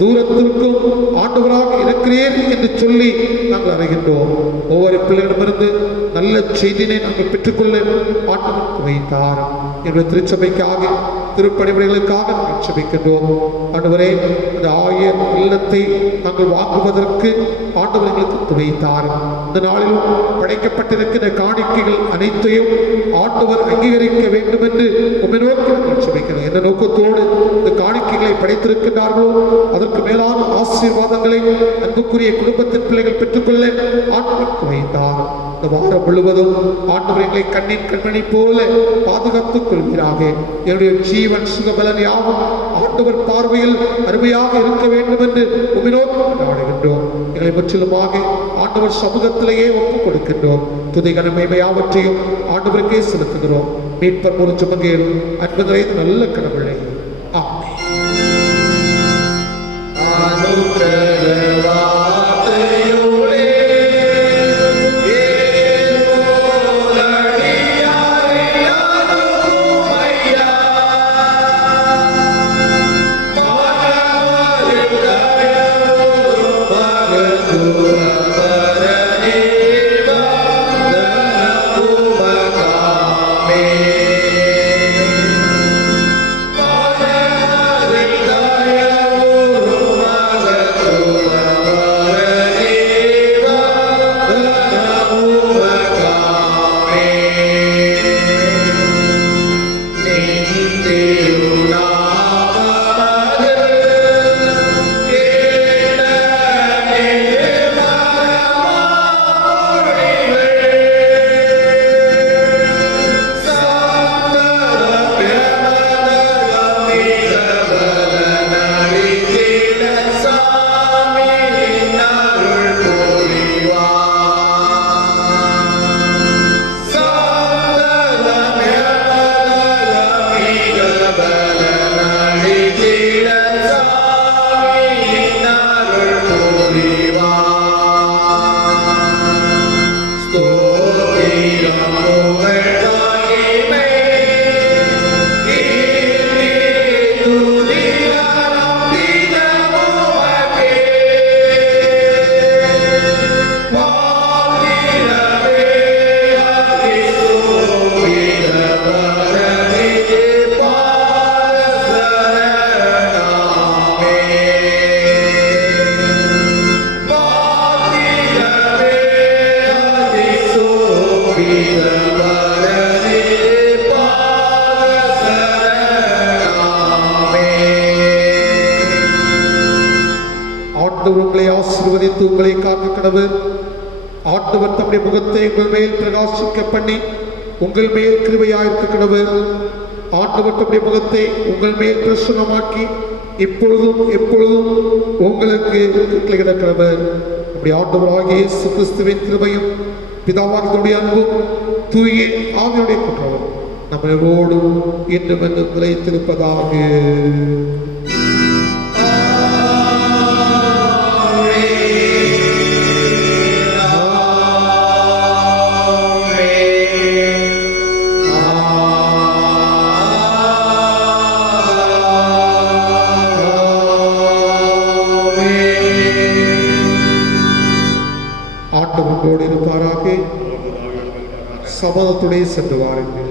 தூரத்திற்கும் ஆண்டவராக இருக்கிறேன் என்று சொல்லி நாங்கள் அறிகின்றோம். ஒவ்வொரு பிள்ளைகளிடமிருந்து நல்ல செய்தியை நாங்கள் பெற்றுக்கொள்ள ஆண்டவருக்கு வைத்தார். என்னுடைய திருச்சபைக்காக திருப்பணிகளுக்காக நாங்கள் ஜெபிக்கின்றோம். ஆண்டவரே, அந்த 1000 இல்லத்தை நாங்கள் வாங்குவதற்கு ஆண்டவர் எங்களுக்கு துணைத்தார். இந்த நாளிலும் படைக்கப்பட்டிருக்கிற காணிக்கைகள் அனைத்தையும் ஆண்டவர் அங்கீகரிக்க வேண்டும் என்று உம்மை நோக்கி நாங்கள் ஜெபிக்கிறோம். எந்த நோக்கத்தோடு இந்த காணிக்கைகளை படைத்திருக்கிறார்களோ அதற்கு மேலான ஆசீர்வாதங்களை அன்புக்குரிய குடும்பத்தின் பிள்ளைகள் பெற்றுக்கொள்ள ஆண்டவருக்கு வைத்தார். இந்த வாரம் முழுவதும் ஆண்டவர் எங்களை கண்ணின் கண்மணி போல பாதுகாத்துக் கொள்கிறாக. என்னுடைய ஜீவன் சுகபலன் யாவும் ஆண்டவர் பார்வையில் அருமையாக இருக்க வேண்டும் என்று உம்மை நோக்கி கொண்டாடுகின்றோம். எங்களை முற்றிலுமாக ஆண்டவர் சமூகத்திலேயே ஒப்புக் கொடுக்கின்றோம். துதி கனமேமை யாவற்றையும் ஆண்டவருக்கே செலுத்துகிறோம். மீட்பர் ஒரு சுமங்கேல் அன்பு நிறைந்த நல்ல கடவுளே, ஆமென். Yeah. ஆசீர்வதித்து உங்களை காக்க கடவர். ஆண்டவர் தம்முடைய முகத்தை உங்கள் மேல் பிரகாசிக்க பண்ணி உங்கள் மேல் கிருபையாயிருக்க கடவர். ஆண்டவர் தம்முடைய முகத்தை உங்கள் மேல் பிரசன்னமாக்கி இப்பொழுதும் எப்பொழுதும் உங்களுக்கு கட்டளையிட கடவர். நம்முடைய ஆண்டவராகிய இயேசு கிறிஸ்துவின் கிருபையும் பிதாவாகிய அன்பும் தூய ஆவியுடைய குற்றமும் நம்மளோடும் இன்னும் இன்னும் நிலைத்திருப்பதாக. ஆண்டவரோடு இருப்பாராக. சபதத்துடைய சென்று வாருங்கள்.